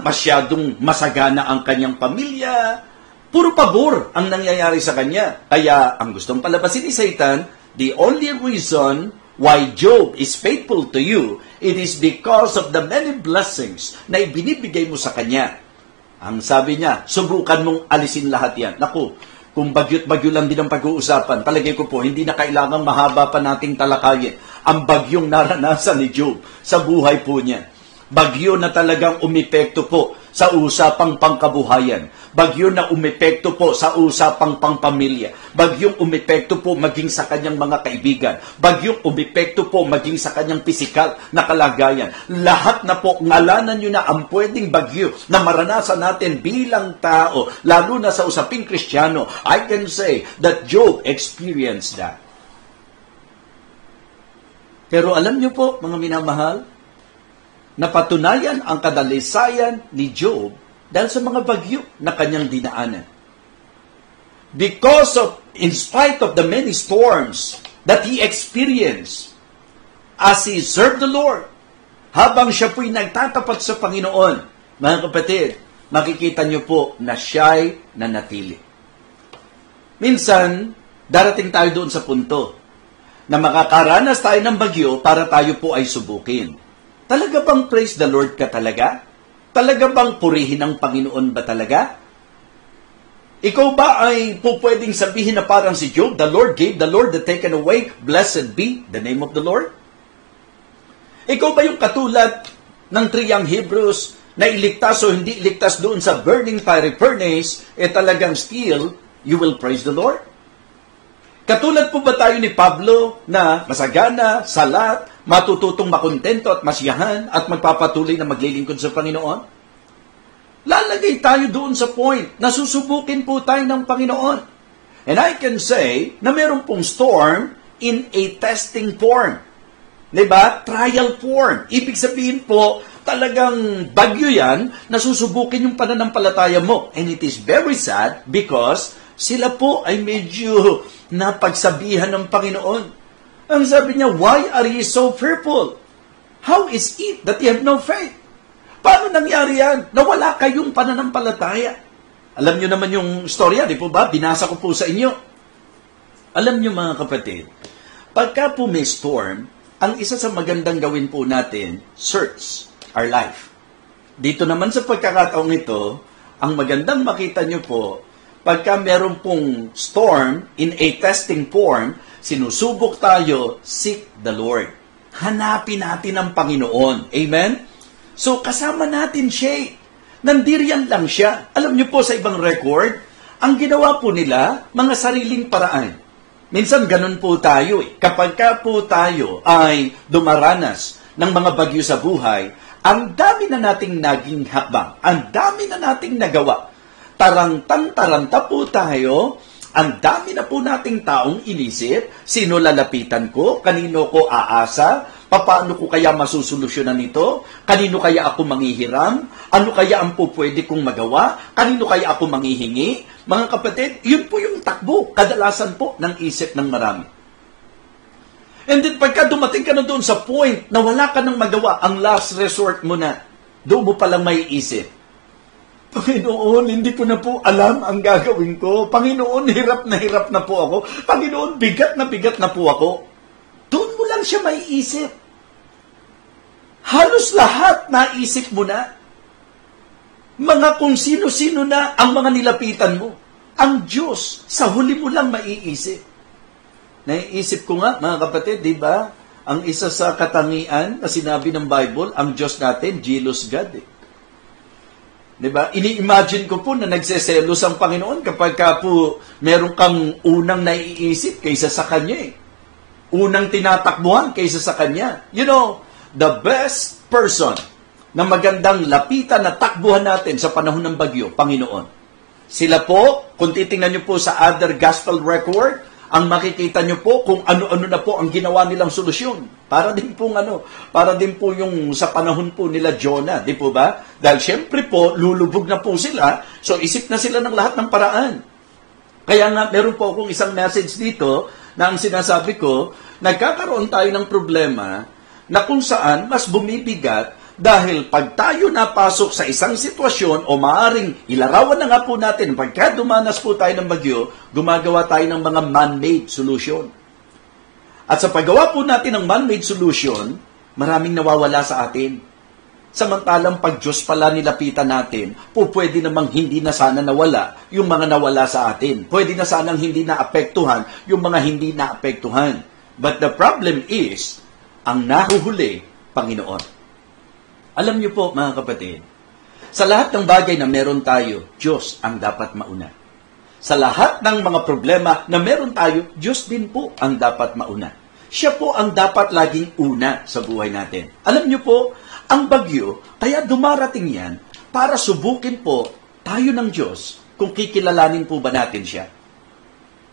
masyadong masagana ang kanyang pamilya, puro pabor ang nangyayari sa kanya. Kaya ang gustong palabasin ni Satan, the only reason why Job is faithful to you, it is because of the many blessings na ibinibigay mo sa kanya. Ang sabi niya, subukan mong alisin lahat yan. Naku, kung bagyo't-bagyo lang din ang pag-uusapan, palagay ko po, hindi na kailangang mahaba pa nating talakayin ang bagyong naranasan ni Job sa buhay po niya. Bagyo na talagang umepekto po sa usapang pangkabuhayan. Bagyo na umepekto po sa usapang pangpamilya. Bagyong umepekto po maging sa kanyang mga kaibigan. Bagyong umepekto po maging sa kanyang pisikal na kalagayan. Lahat na po, ngalanan nyo na ang pwedeng bagyo na maranasan natin bilang tao, lalo na sa usaping Kristiyano. I can say that Job experienced that. Pero alam nyo po, mga minamahal, napatunayan ang kadalisayan ni Job dahil sa mga bagyo na kanyang dinaanan. Because of, in spite of the many storms that he experienced as he served the Lord, habang siya po'y nagtatapat sa Panginoon, mga kapatid, makikita niyo po na siya'y nanatili. Minsan, darating tayo doon sa punto na makakaranas tayo ng bagyo para tayo po ay subukin. Talaga bang praise the Lord ka talaga? Talaga bang purihin ang Panginoon ba talaga? Ikaw ba ay po pwedeng sabihin na parang si Job, the Lord gave, the Lord that taken away, blessed be the name of the Lord? Ikaw ba yung katulad ng triyang Hebrews na iligtas o hindi iligtas doon sa burning fiery furnace, talagang still, you will praise the Lord? Katulad po ba tayo ni Pablo na masagana, salat, matututong makontento at masiyahan at magpapatuloy na maglilingkod sa Panginoon? Lalagay tayo doon sa point na susubukin po tayo ng Panginoon. And I can say na meron pong storm in a testing form. Diba? Trial form. Ibig sabihin po, talagang bagyo yan na susubukin yung pananampalataya mo. And it is very sad because sila po ay medyo napagsabihan ng Panginoon. Ang sabi niya, why are ye so fearful? How is it that ye have no faith? Paano nangyari yan? Nawala kayong pananampalataya. Alam niyo naman yung storya, di po ba? Binasa ko po sa inyo. Alam niyo mga kapatid, pagka po may storm, ang isa sa magandang gawin po natin, search our life. Dito naman sa pagkakataong ito, ang magandang makita niyo po, pagka meron pong storm in a testing form, sinusubok tayo, seek the Lord. hanapin natin ang Panginoon. Amen? So, kasama natin siya. Nandiriyan lang siya. Alam niyo po sa ibang record, ang ginawa po nila, mga sariling paraan. Minsan ganun po tayo. Kapag ka po tayo ay dumaranas ng mga bagyo sa buhay, ang dami na nating naging hakbang. Ang dami na nating nagawa. Tarantang-taranta po tayo. Ang dami na po nating taong inisip, sino lalapitan ko, kanino ko aasa, paano ko kaya masusolusyonan ito, kanino kaya ako manghihiram, ano kaya ang po pwede kong magawa, kanino kaya ako manghihingi. Mga kapatid, yun po yung takbo, kadalasan po ng isip ng marami. And then pagka dumating ka na doon sa point na wala ka nang magawa, ang last resort mo na, doon mo palang may isip. Panginoon, hindi ko na po alam ang gagawin ko. Panginoon, hirap na po ako. Panginoon, bigat na po ako. Doon mo lang siya may isip. Halos lahat naisip mo na. Mga kung sino-sino na ang mga nilapitan mo. Ang Diyos, sa huli mo lang maiisip. Naiisip ko nga, mga kapatid, di ba? Ang isa sa katangian na sinabi ng Bible, ang Diyos natin, jealous God eh. Diba? Ini-imagine ko po na nagseselos ang Panginoon kapag ka po meron kang unang naiisip kaysa sa Kanya eh. Unang tinatakbuhan kaysa sa Kanya. You know, the best person na magandang lapitan na takbuhan natin sa panahon ng bagyo, Panginoon. Sila po, kung titingnan nyo po sa other gospel record, ang makikita nyo po kung ano-ano na po ang ginawa nilang solusyon. Para din po yung sa panahon po nila Jonah, di po ba? Dahil syempre po, lulubog na po sila, so isip na sila ng lahat ng paraan. Kaya nga, meron po akong isang message dito na ang sinasabi ko, nagkakaroon tayo ng problema na kung saan mas bumibigat dahil pag tayo napasok sa isang sitwasyon o maaring ilarawan na nga po natin, pagka dumanas po tayo ng bagyo, gumagawa tayo ng mga man-made solution. At sa paggawa po natin ng man-made solution, maraming nawawala sa atin. Samantalang pag Diyos pala nilapitan natin, po pwede namang hindi na sana nawala yung mga nawala sa atin. Pwede na sanang hindi naapektuhan yung mga hindi naapektuhan. But the problem is, ang nahuhuli, Panginoon. Alam niyo po, mga kapatid, sa lahat ng bagay na meron tayo, Diyos ang dapat mauna. Sa lahat ng mga problema na meron tayo, Diyos din po ang dapat mauna. Siya po ang dapat laging una sa buhay natin. Alam niyo po, ang bagyo, kaya dumarating yan para subukin po tayo ng Diyos kung kikilalanin po ba natin siya.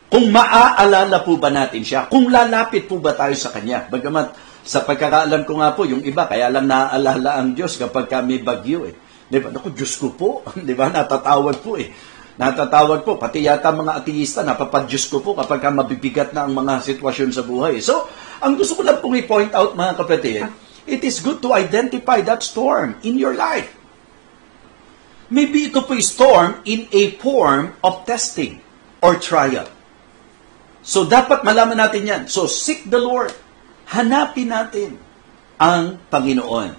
Kung maaalala po ba natin siya. Kung lalapit po ba tayo sa Kanya. Bagamat sa pagkakaalam ko nga po, yung iba, kaya lang naaalala ang Diyos kapag may bagyo eh. Diba? Naku, Diyos ko po. Diba? Natatawag po eh. Natatawag po. Pati yata mga ateista, napapadyos ko po kapag mabibigat na ang mga sitwasyon sa buhay. So, ang gusto ko lang pong i-point out, mga kapatid, it is good to identify that storm in your life. Maybe ito po storm in a form of testing or trial. So, dapat malaman natin yan. So, seek the Lord. Hanapin natin ang Panginoon.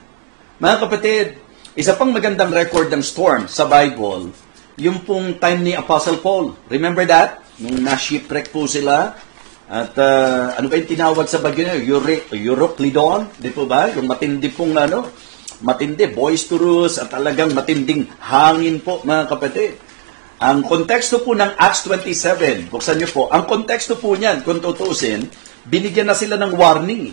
Mga kapatid, isa pang magandang record ng storm sa Bible, yung pong time ni Apostle Paul. Remember that? Nung na-shipwreck po sila, at ano ba yung tinawag sa bagyo na? Euroclydon, di po ba? Yung matindi pong matindi, boisterous, at talagang matinding hangin po, mga kapatid. Ang konteksto po ng Acts 27, buksan niyo po, ang konteksto po niyan, kung tutusin, binigyan na sila ng warning.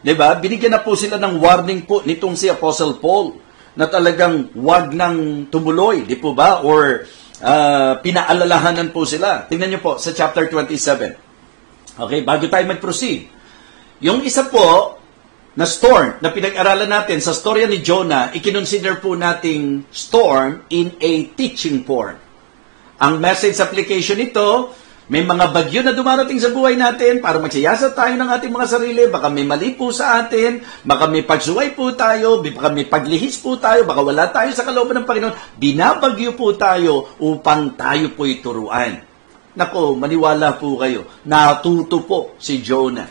Diba? Binigyan na po sila ng warning po nitong si Apostle Paul na talagang wag nang tumuloy, di po ba? Or pinaalalahanan po sila. Tingnan niyo po sa chapter 27. Okay, bago tayo mag-proceed. Yung isa po na storm na pinag-aralan natin sa storya ni Jonah, ikinonsider po nating storm in a teaching form. Ang message application nito, may mga bagyo na dumarating sa buhay natin para magsiyasat tayo ng ating mga sarili. Baka may mali po sa atin, baka may pagsuway po tayo, baka may paglihis po tayo, baka wala tayo sa kalooban ng Panginoon. Binabagyo po tayo upang tayo po'y turuan. Nako, maniwala po kayo. Natuto po si Jonah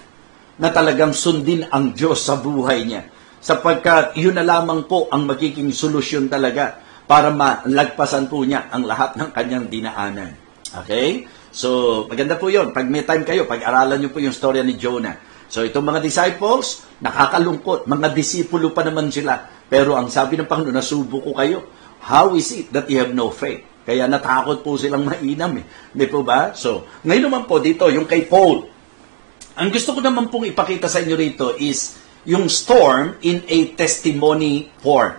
na talagang sundin ang Diyos sa buhay niya. Sapagkat yun na lamang po ang magiging solusyon talaga para malagpasan po niya ang lahat ng kanyang dinaanan. Okay? So, maganda po yun. Pag may time kayo, pag-aralan niyo po yung storya ni Jonah. So itong mga disciples, nakakalungkot. Mga disipulo pa naman sila. Pero ang sabi ng Panginoon, nasubo ko kayo. How is it that you have no faith? Kaya natakot po silang mainam eh. Hindi po ba? So, ngayon naman po dito, yung kay Paul. Ang gusto ko naman pong ipakita sa inyo rito is yung storm in a testimony form.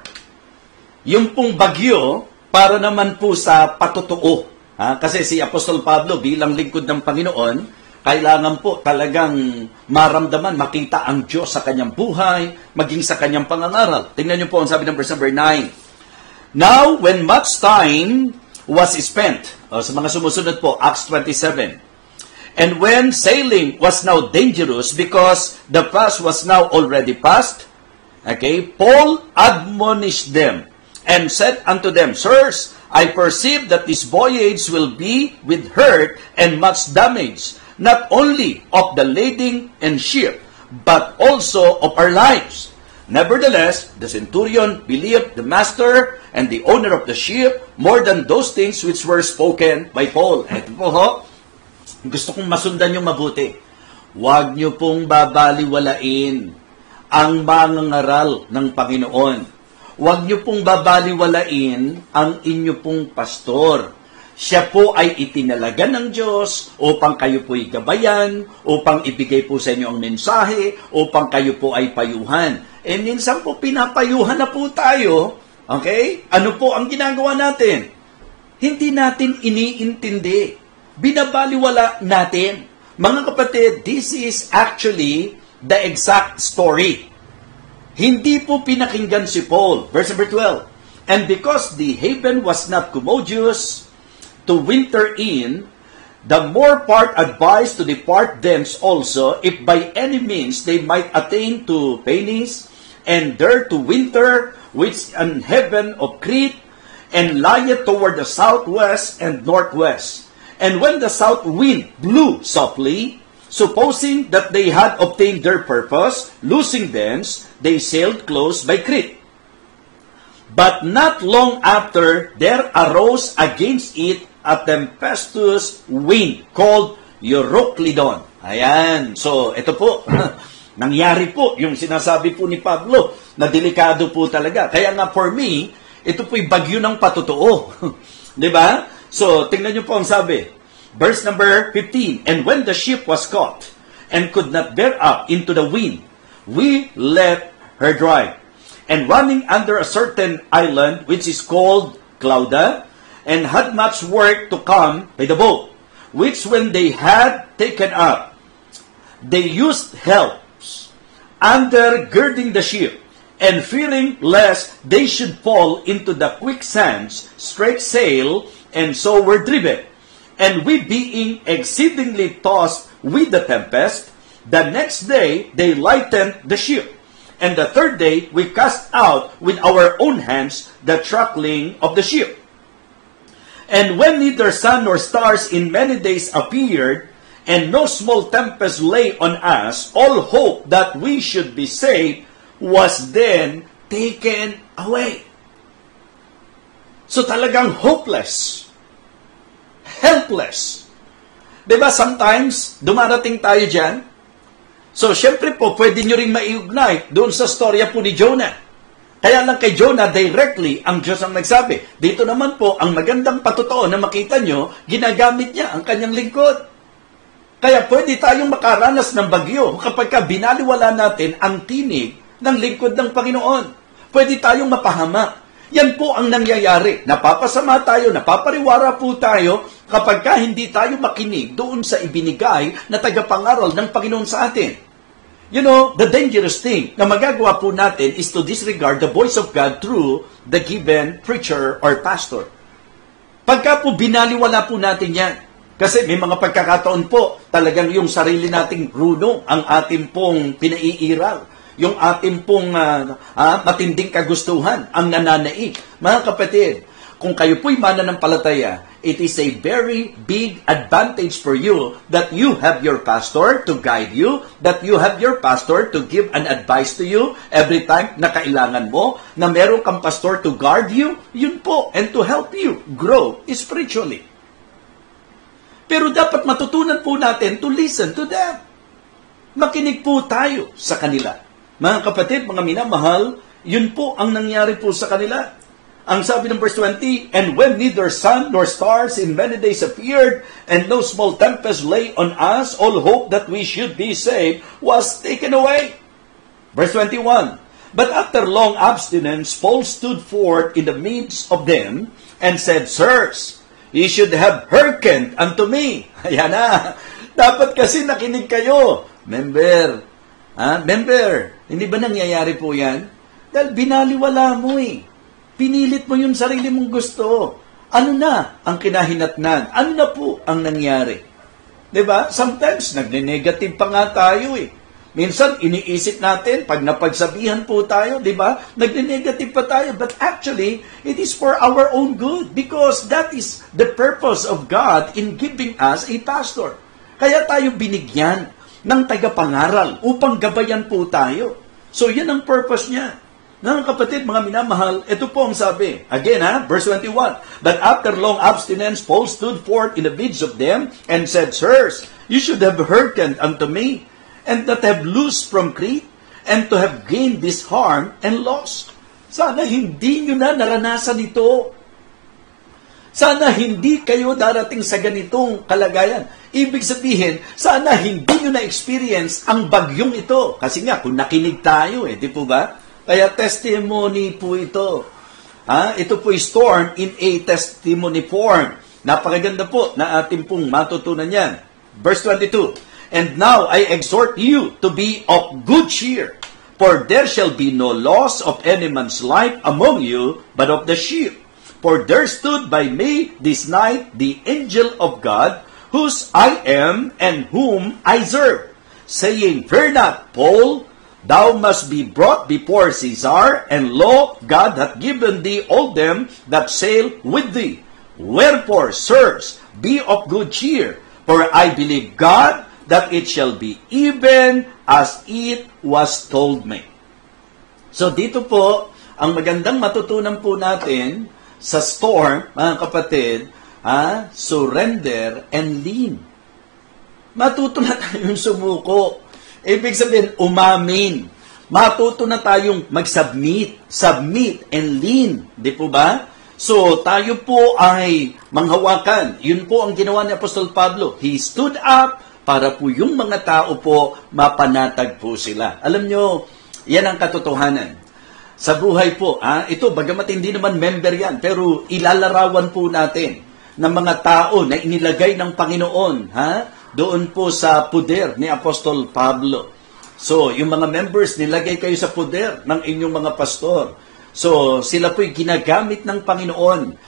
Yung pong bagyo, para naman po sa patotoo. Kasi si Apostol Pablo bilang lingkod ng Panginoon, kailangan po talagang maramdaman, makita ang Diyos sa kanyang buhay, maging sa kanyang pangangaral. Tingnan niyo po ang sabi ng verse number 9. Now, when much time was spent, sa mga sumusunod po, Acts 27, and when sailing was now dangerous because the fast was now already past, okay, Paul admonished them and said unto them, Sirs, I perceive that this voyage will be with hurt and much damage, not only of the lading and ship, but also of our lives. Nevertheless, the centurion believed the master and the owner of the ship more than those things which were spoken by Paul. Ito po ho, gusto kong masundan yung mabuti. Huwag niyo pong babaliwalain ang mangangaral ng Panginoon. Huwag niyo pong babaliwalain ang inyo pong pastor. Siya po ay itinalaga ng Diyos upang kayo po'y gabayan, upang ibigay po sa inyo ang mensahe, upang kayo po ay payuhan. Eh minsan po pinapayuhan na po tayo, okay? Ano po ang ginagawa natin? Hindi natin iniintindi. Binabaliwala natin. Mga kapatid, this is actually the exact story. Hindi po pinakinggan si Paul. Verse number 12. And because the haven was not commodious to winter in, the more part advised to depart thence also, if by any means they might attain to Phoenice, and there to winter, which an haven of Crete, and lieth toward the southwest and northwest. And when the south wind blew softly, supposing that they had obtained their purpose, losing thence, they sailed close by Crete. But not long after, there arose against it a tempestuous wind called Euroclydon. Ayan. So, ito po. Nangyari po yung sinasabi po ni Pablo na delikado po talaga. Kaya nga for me, ito po'y bagyo ng patotoo. Di ba? So, tingnan niyo po ang sabi. Verse number 15. And when the ship was caught and could not bear up into the wind, we let her drive. And running under a certain island, which is called Clauda, and had much work to come by the boat, which when they had taken up, they used helps, undergirding the ship, and fearing lest they should fall into the quicksands, straight sail, and so were driven. And we being exceedingly tossed with the tempest, the next day they lightened the ship, and the third day we cast out with our own hands the truckling of the ship. And when neither sun nor stars in many days appeared, and no small tempest lay on us, all hope that we should be saved was then taken away. So talagang hopeless. Helpless. Diba sometimes, dumarating tayo dyan. So syempre po, pwede nyo rin maiugnay doon sa storya po ni Jonah. Kaya lang kay Jonah, directly, ang Diyos ang nagsabi. Dito naman po, ang magandang patotoo na makita nyo, ginagamit niya ang kanyang lingkod. Kaya pwede tayong makaranas ng bagyo kapag binaliwala natin ang tinig ng lingkod ng Panginoon. Pwede tayong mapahama. Yan po ang nangyayari. Napapasama tayo, napapariwara po tayo kapag hindi tayo makinig doon sa ibinigay na tagapangaral ng Panginoon sa atin. You know, the dangerous thing na magagawa po natin is to disregard the voice of God through the given preacher or pastor. Pagka po binaliwala po natin yan, kasi may mga pagkakataon po, talagang yung sarili nating runo, ang ating pong pinaiiral, yung ating pong matinding kagustuhan, ang nananaig. Mga kapatid, kung kayo po'y mananampalataya, it is a very big advantage for you that you have your pastor to guide you, that you have your pastor to give an advice to you every time na kailangan mo, na meron kang pastor to guard you, yun po, and to help you grow spiritually. Pero dapat matutunan po natin to listen to them. Makinig po tayo sa kanila. Mga kapatid, mga minamahal, yun po ang nangyari po sa kanila. Ang sabi ng verse 20, "And when neither sun nor stars in many days appeared, and no small tempest lay on us, all hope that we should be saved was taken away." Verse 21, "But after long abstinence, Paul stood forth in the midst of them, and said, Sirs, ye should have hearkened unto me." Ayan na. Dapat kasi nakinig kayo. Member, hindi ba nangyayari po yan? Dahil binaliwala mo eh. Pinilit mo yung sarili mong gusto. Ano na ang kinahinatnan? Ano na po ang nangyari? Diba? Sometimes, nagne-negative pa nga tayo eh. Minsan, iniisip natin, pag napagsabihan po tayo, di ba? Nagne-negative pa tayo. But actually, it is for our own good. Because that is the purpose of God in giving us a pastor. Kaya tayo binigyan ng tagapangaral upang gabayan po tayo. So, yan ang purpose niya. Mga kapatid, mga minamahal, ito po ang sabi. Again, verse 21. "But after long abstinence, Paul stood forth in the midst of them, and said, Sirs, you should have hearkened unto me, and not have loosed from Crete, and to have gained this harm and loss." Sana hindi nyo na naranasan ito. Sana hindi kayo darating sa ganitong kalagayan. Ibig sabihin, sana hindi nyo na-experience ang bagyong ito. Kasi nga, kung nakinig tayo di po ba? Kaya testimony po ito. Ito po storm in a testimony form. Napakaganda po na ating pong matutunan yan. Verse 22, "And now I exhort you to be of good cheer, for there shall be no loss of any man's life among you, but of the sheep. For there stood by me this night the angel of God, whose I am and whom I serve, saying, Fear not, Paul, thou must be brought before Caesar, and lo, God hath given thee all them that sail with thee. Wherefore, sirs, be of good cheer, for I believe God, that it shall be even as it was told me." So dito po, ang magandang matutunan po natin sa storm, mga kapatid, surrender and lean. Matuto na tayong sumuko. Ibig sabihin, umamin. Matuto na tayong mag-submit. Submit and lean. Di po ba? So, tayo po ay manghawakan. Yun po ang ginawa ni Apostol Pablo. He stood up para po yung mga tao po mapanatag po sila. Alam nyo, yan ang katotohanan. Sa buhay po, ito, bagamat hindi naman member yan, pero ilalarawan po natin ng mga tao na inilagay ng Panginoon, doon po sa puder ni Apostol Pablo. So, yung mga members, nilagay kayo sa puder ng inyong mga pastor. So, sila po'y ginagamit ng Panginoon,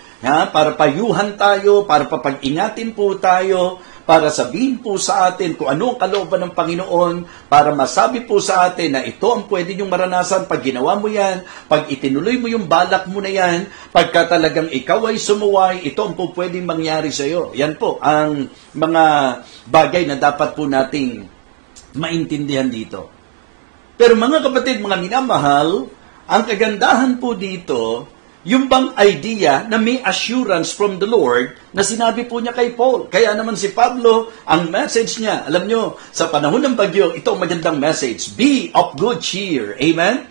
para payuhan tayo, para papag-ingatin po tayo, para sabihin po sa atin kung ano ang kalooban ng Panginoon, para masabi po sa atin na ito ang pwede niyong maranasan pag ginawa mo yan, pag itinuloy mo yung balak mo na yan, pagka talagang ikaw ay sumuway, ito ang po pwedeng mangyari sa iyo. Yan po ang mga bagay na dapat po nating maintindihan dito. Pero mga kapatid, mga minamahal, ang kagandahan po dito, yung bang idea na may assurance from the Lord na sinabi po niya kay Paul. Kaya naman si Pablo, ang message niya, alam nyo, sa panahon ng bagyo, ito ang magandang message. Be of good cheer. Amen?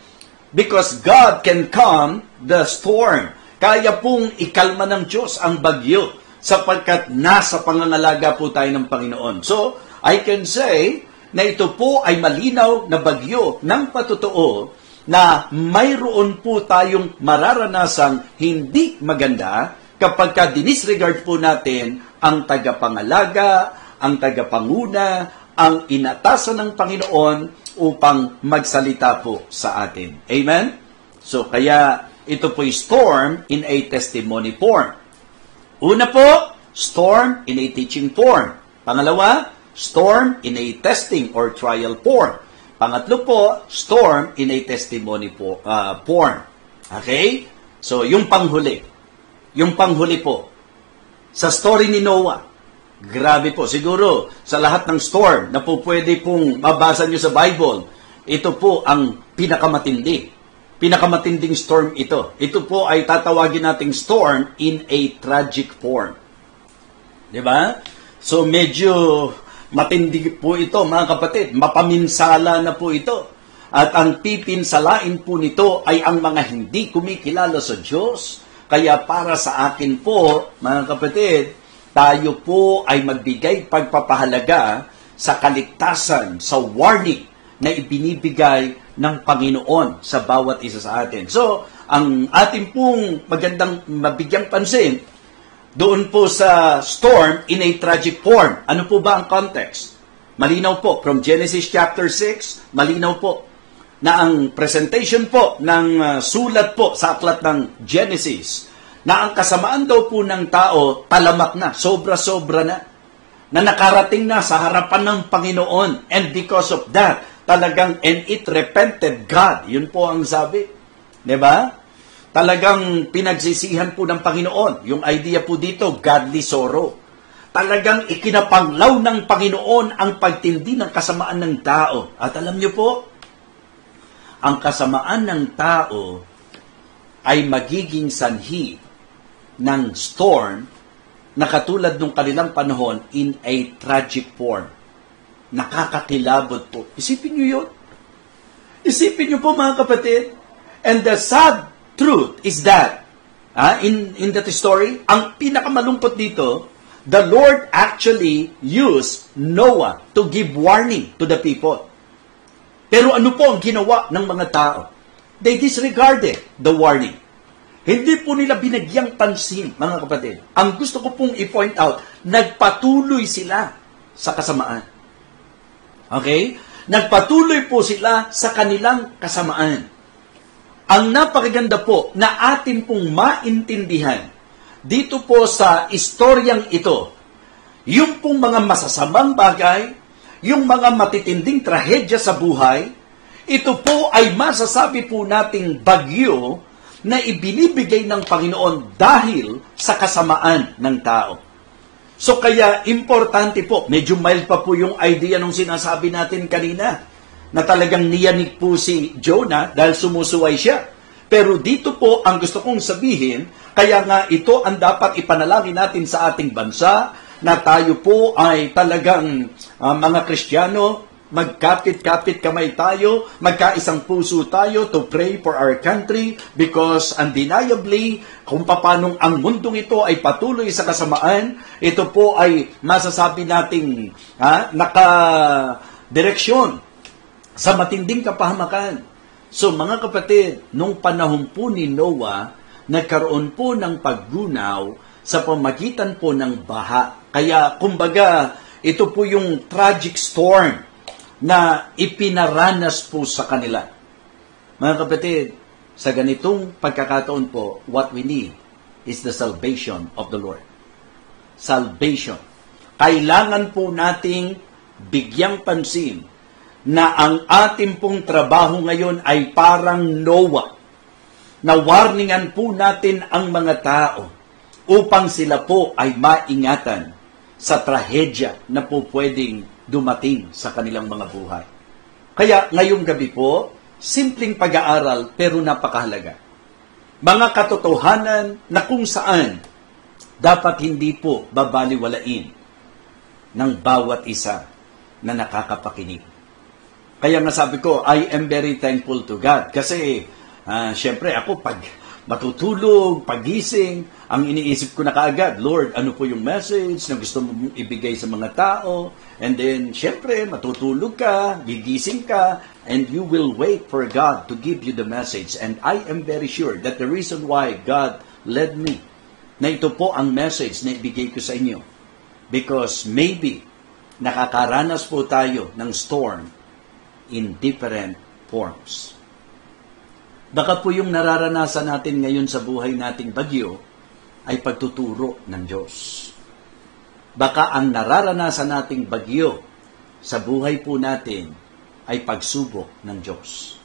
Because God can calm the storm. Kaya pong ikalma ng Diyos ang bagyo sapagkat nasa pangangalaga po tayo ng Panginoon. So, I can say na ito po ay malinaw na bagyo ng patotoo na mayroon po tayong mararanasang hindi maganda kapag ka dinisregard po natin ang tagapangalaga, ang tagapanguna, ang inatasan ng Panginoon upang magsalita po sa atin. Amen? So, kaya ito po'y storm in a testimony form. Una po, storm in a teaching form. Pangalawa, storm in a testing or trial form. Pangatlo po, storm in a testimony form. Okay? So, yung panghuli. Yung panghuli po. Sa story ni Noah, grabe po. Siguro, sa lahat ng storm na po pwede pong mabasa nyo sa Bible, ito po ang pinakamatindi. Pinakamatinding storm ito. Ito po ay tatawagin nating storm in a tragic form. Diba? So, medyo Matindi po ito, mga kapatid. Mapaminsala na po ito. At ang pipinsalain po nito ay ang mga hindi kumikilala sa Diyos. Kaya para sa akin po, mga kapatid, tayo po ay magbigay pagpapahalaga sa kaligtasan, sa warning na ibinibigay ng Panginoon sa bawat isa sa atin. So, ang ating pong magandang mabigyang pansin, doon po sa storm in a tragic form. Ano po ba ang context? Malinaw po, from Genesis chapter 6, malinaw po na ang presentation po ng sulat po sa aklat ng Genesis, na ang kasamaan daw po ng tao, talamak na, sobra-sobra na nakarating na sa harapan ng Panginoon. And because of that, talagang, and it repented God. Yun po ang sabi. Diba? Talagang pinagsisihan po ng Panginoon. Yung idea po dito, godly sorrow. Talagang ikinapanglaw ng Panginoon ang pagtindi ng kasamaan ng tao. At alam niyo po, ang kasamaan ng tao ay magiging sanhi ng storm na katulad nung kanilang panahon in a tragic form. Nakakakilabot po. Isipin niyo yun. Isipin niyo po, mga kapatid. And the sad truth is that, in that story, ang pinakamalungkot dito, the Lord actually used Noah to give warning to the people. Pero ano po ang ginawa ng mga tao? They disregarded the warning. Hindi po nila binagyang pansin, mga kapatid. Ang gusto ko pong i-point out, nagpatuloy sila sa kasamaan. Okay? Nagpatuloy po sila sa kanilang kasamaan. Ang napakaganda po na atin pong maintindihan dito po sa istoryang ito, yung pong mga masasamang bagay, yung mga matitinding trahedya sa buhay, ito po ay masasabi po nating bagyo na ibinibigay ng Panginoon dahil sa kasamaan ng tao. So kaya importante po, medyo mild pa po yung idea nung sinasabi natin kanina, na talagang niyanig po si Jonah dahil sumusuway siya. Pero dito po ang gusto kong sabihin, kaya nga ito ang dapat ipanalangin natin sa ating bansa, na tayo po ay talagang mga Kristiyano, magkapit-kapit kamay tayo, magkaisang puso tayo to pray for our country, because undeniably, kung papanong ang mundong ito ay patuloy sa kasamaan, ito po ay masasabi nating naka-direksyon sa matinding kapahamakan. So mga kapatid, nung panahon po ni Noah, nagkaroon po ng paggunaw sa pamagitan po ng baha. Kaya kumbaga, ito po yung tragic storm na ipinaranas po sa kanila. Mga kapatid, sa ganitong pagkakataon po, what we need is the salvation of the Lord. Salvation. Kailangan po nating bigyang pansin na ang ating pong trabaho ngayon ay parang Noah. Na warningan po natin ang mga tao upang sila po ay maingatan sa trahedya na po pwedeng dumating sa kanilang mga buhay. Kaya ngayong gabi po, simpleng pag-aaral pero napakahalaga. Mga katotohanan na kung saan dapat hindi po babaliwalain ng bawat isa na nakakapakinig. Kaya nga sabi ko, I am very thankful to God. Kasi, syempre ako, pag matutulog, pagising, ang iniisip ko na kaagad, Lord, ano po yung message na gusto mo ibigay sa mga tao? And then, syempre, matutulog ka, gigising ka, and you will wait for God to give you the message. And I am very sure that the reason why God led me, na ito po ang message na ibigay ko sa inyo. Because maybe, nakakaranas po tayo ng storm in different forms. Baka po yung nararanasan natin ngayon sa buhay nating bagyo ay pagtuturo ng Diyos. Baka ang nararanasan nating bagyo sa buhay po natin ay pagsubok ng Diyos.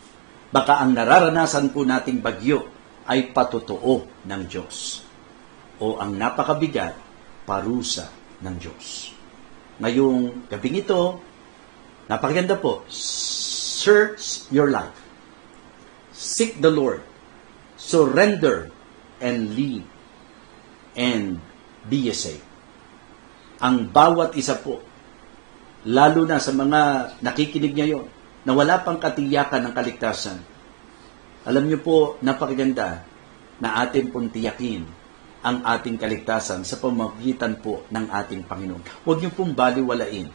Baka ang nararanasan po nating bagyo ay patotoo ng Diyos. O ang napakabigat, parusa ng Diyos. Ngayong gabing ito, napakaganda po, search your life. Seek the Lord. Surrender and live and be saved. Ang bawat isa po, lalo na sa mga nakikinig ngayon, na wala pang katiyakan ng kaligtasan. Alam niyo po, napakaganda na atin pong tiyakin ang ating kaligtasan sa pamamagitan po ng ating Panginoon. Huwag niyo pong baliwalain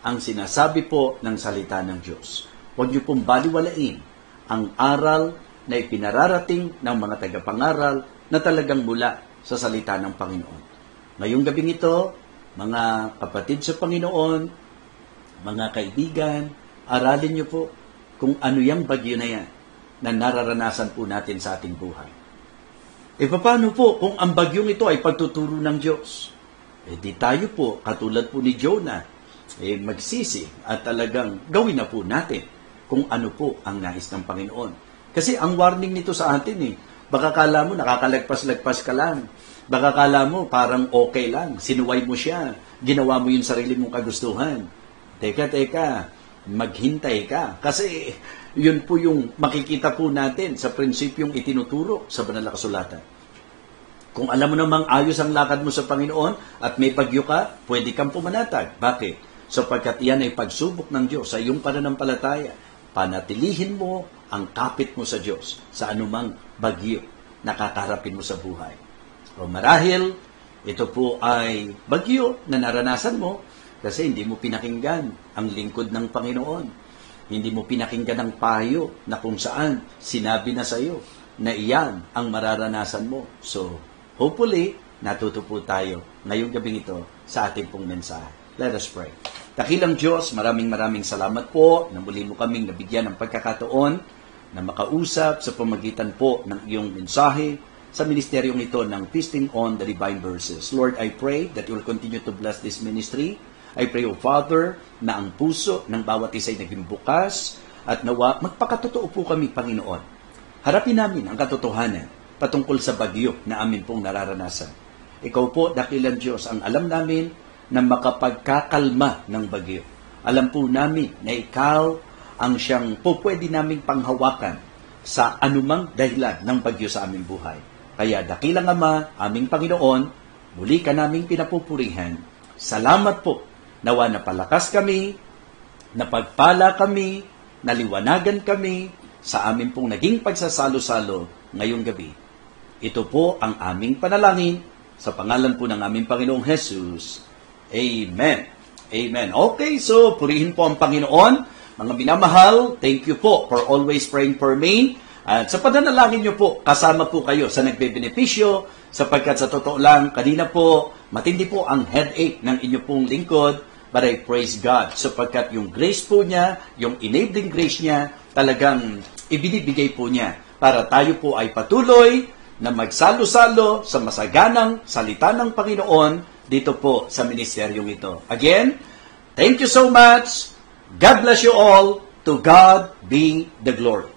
ang sinasabi po ng salita ng Diyos. Huwag niyo pong baliwalain ang aral na ipinararating ng mga tagapangaral na talagang mula sa salita ng Panginoon. Ngayong gabing ito, mga kapatid sa Panginoon, mga kaibigan, aralin niyo po kung ano yung bagyo na yan na nararanasan po natin sa ating buhay. E paano po kung ang bagyong ito ay pagtuturo ng Diyos? E di tayo po, katulad po ni Jonah, magsisi at talagang gawin na po natin kung ano po ang nais ng Panginoon. Kasi ang warning nito sa atin baka kala mo nakakalagpas-lagpas ka lang. Baka kala mo parang okay lang. Sinuway mo siya. Ginawa mo yung sarili mong kagustuhan. Teka, maghintay ka. Kasi yun po yung makikita po natin sa prinsipyong itinuturo sa banal na kasulatan. Kung alam mo namang ayos ang lakad mo sa Panginoon at may bagyo ka, pwede kang pumanatag. Bakit? Sapagkat yan ay pagsubok ng Diyos sa iyong pananampalataya. Panatilihin mo ang kapit mo sa Diyos sa anumang bagyo na kakaharapin mo sa buhay. O marahil, ito po ay bagyo na naranasan mo kasi hindi mo pinakinggan ang lingkod ng Panginoon. Hindi mo pinakinggan ang payo na kung saan sinabi na sa iyo na iyan ang mararanasan mo. So, hopefully, natuto po tayo ngayong gabing ito sa ating pong mensahe. Let us pray. Dakilang Diyos, maraming salamat po na muli mo kaming nabigyan ng pagkakataon na makausap sa pamagitan po ng iyong mensahe sa ministeryong ito ng Feasting on the Divine Verses. Lord, I pray that you will continue to bless this ministry. I pray, O Father, na ang puso ng bawat isa'y naging bukas at nawa magpakatotoo po kami, Panginoon. Harapin namin ang katotohanan patungkol sa bagyo na amin pong nararanasan. Ikaw po, dakilang Diyos, ang alam namin na makapagkakalma ng bagyo. Alam po namin na ikaw ang siyang po pwede naming panghawakan sa anumang dahilan ng bagyo sa aming buhay. Kaya dakilang Ama, aming Panginoon, muli ka naming pinapupurihan. Salamat po, nawa napalakas kami, napagpala kami, naliwanagan kami sa amin pong naging pagsasalo-salo ngayong gabi. Ito po ang aming panalangin sa pangalan po ng aming Panginoong Jesus. Amen. Amen. Okay, so purihin po ang Panginoon. Mga minamahal, thank you po for always praying for me. At sa pananalangin nyo po, kasama po kayo sa nagbebenepisyo, sapagkat sa totoo lang, kanina po, matindi po ang headache ng inyo pong lingkod, but I praise God, sapagkat yung grace po niya, yung enabling grace niya, talagang ibinibigay po niya para tayo po ay patuloy na magsalo-salo sa masaganang salita ng Panginoon dito po sa ministeryong ito. Again, thank you so much. God bless you all. To God be the glory.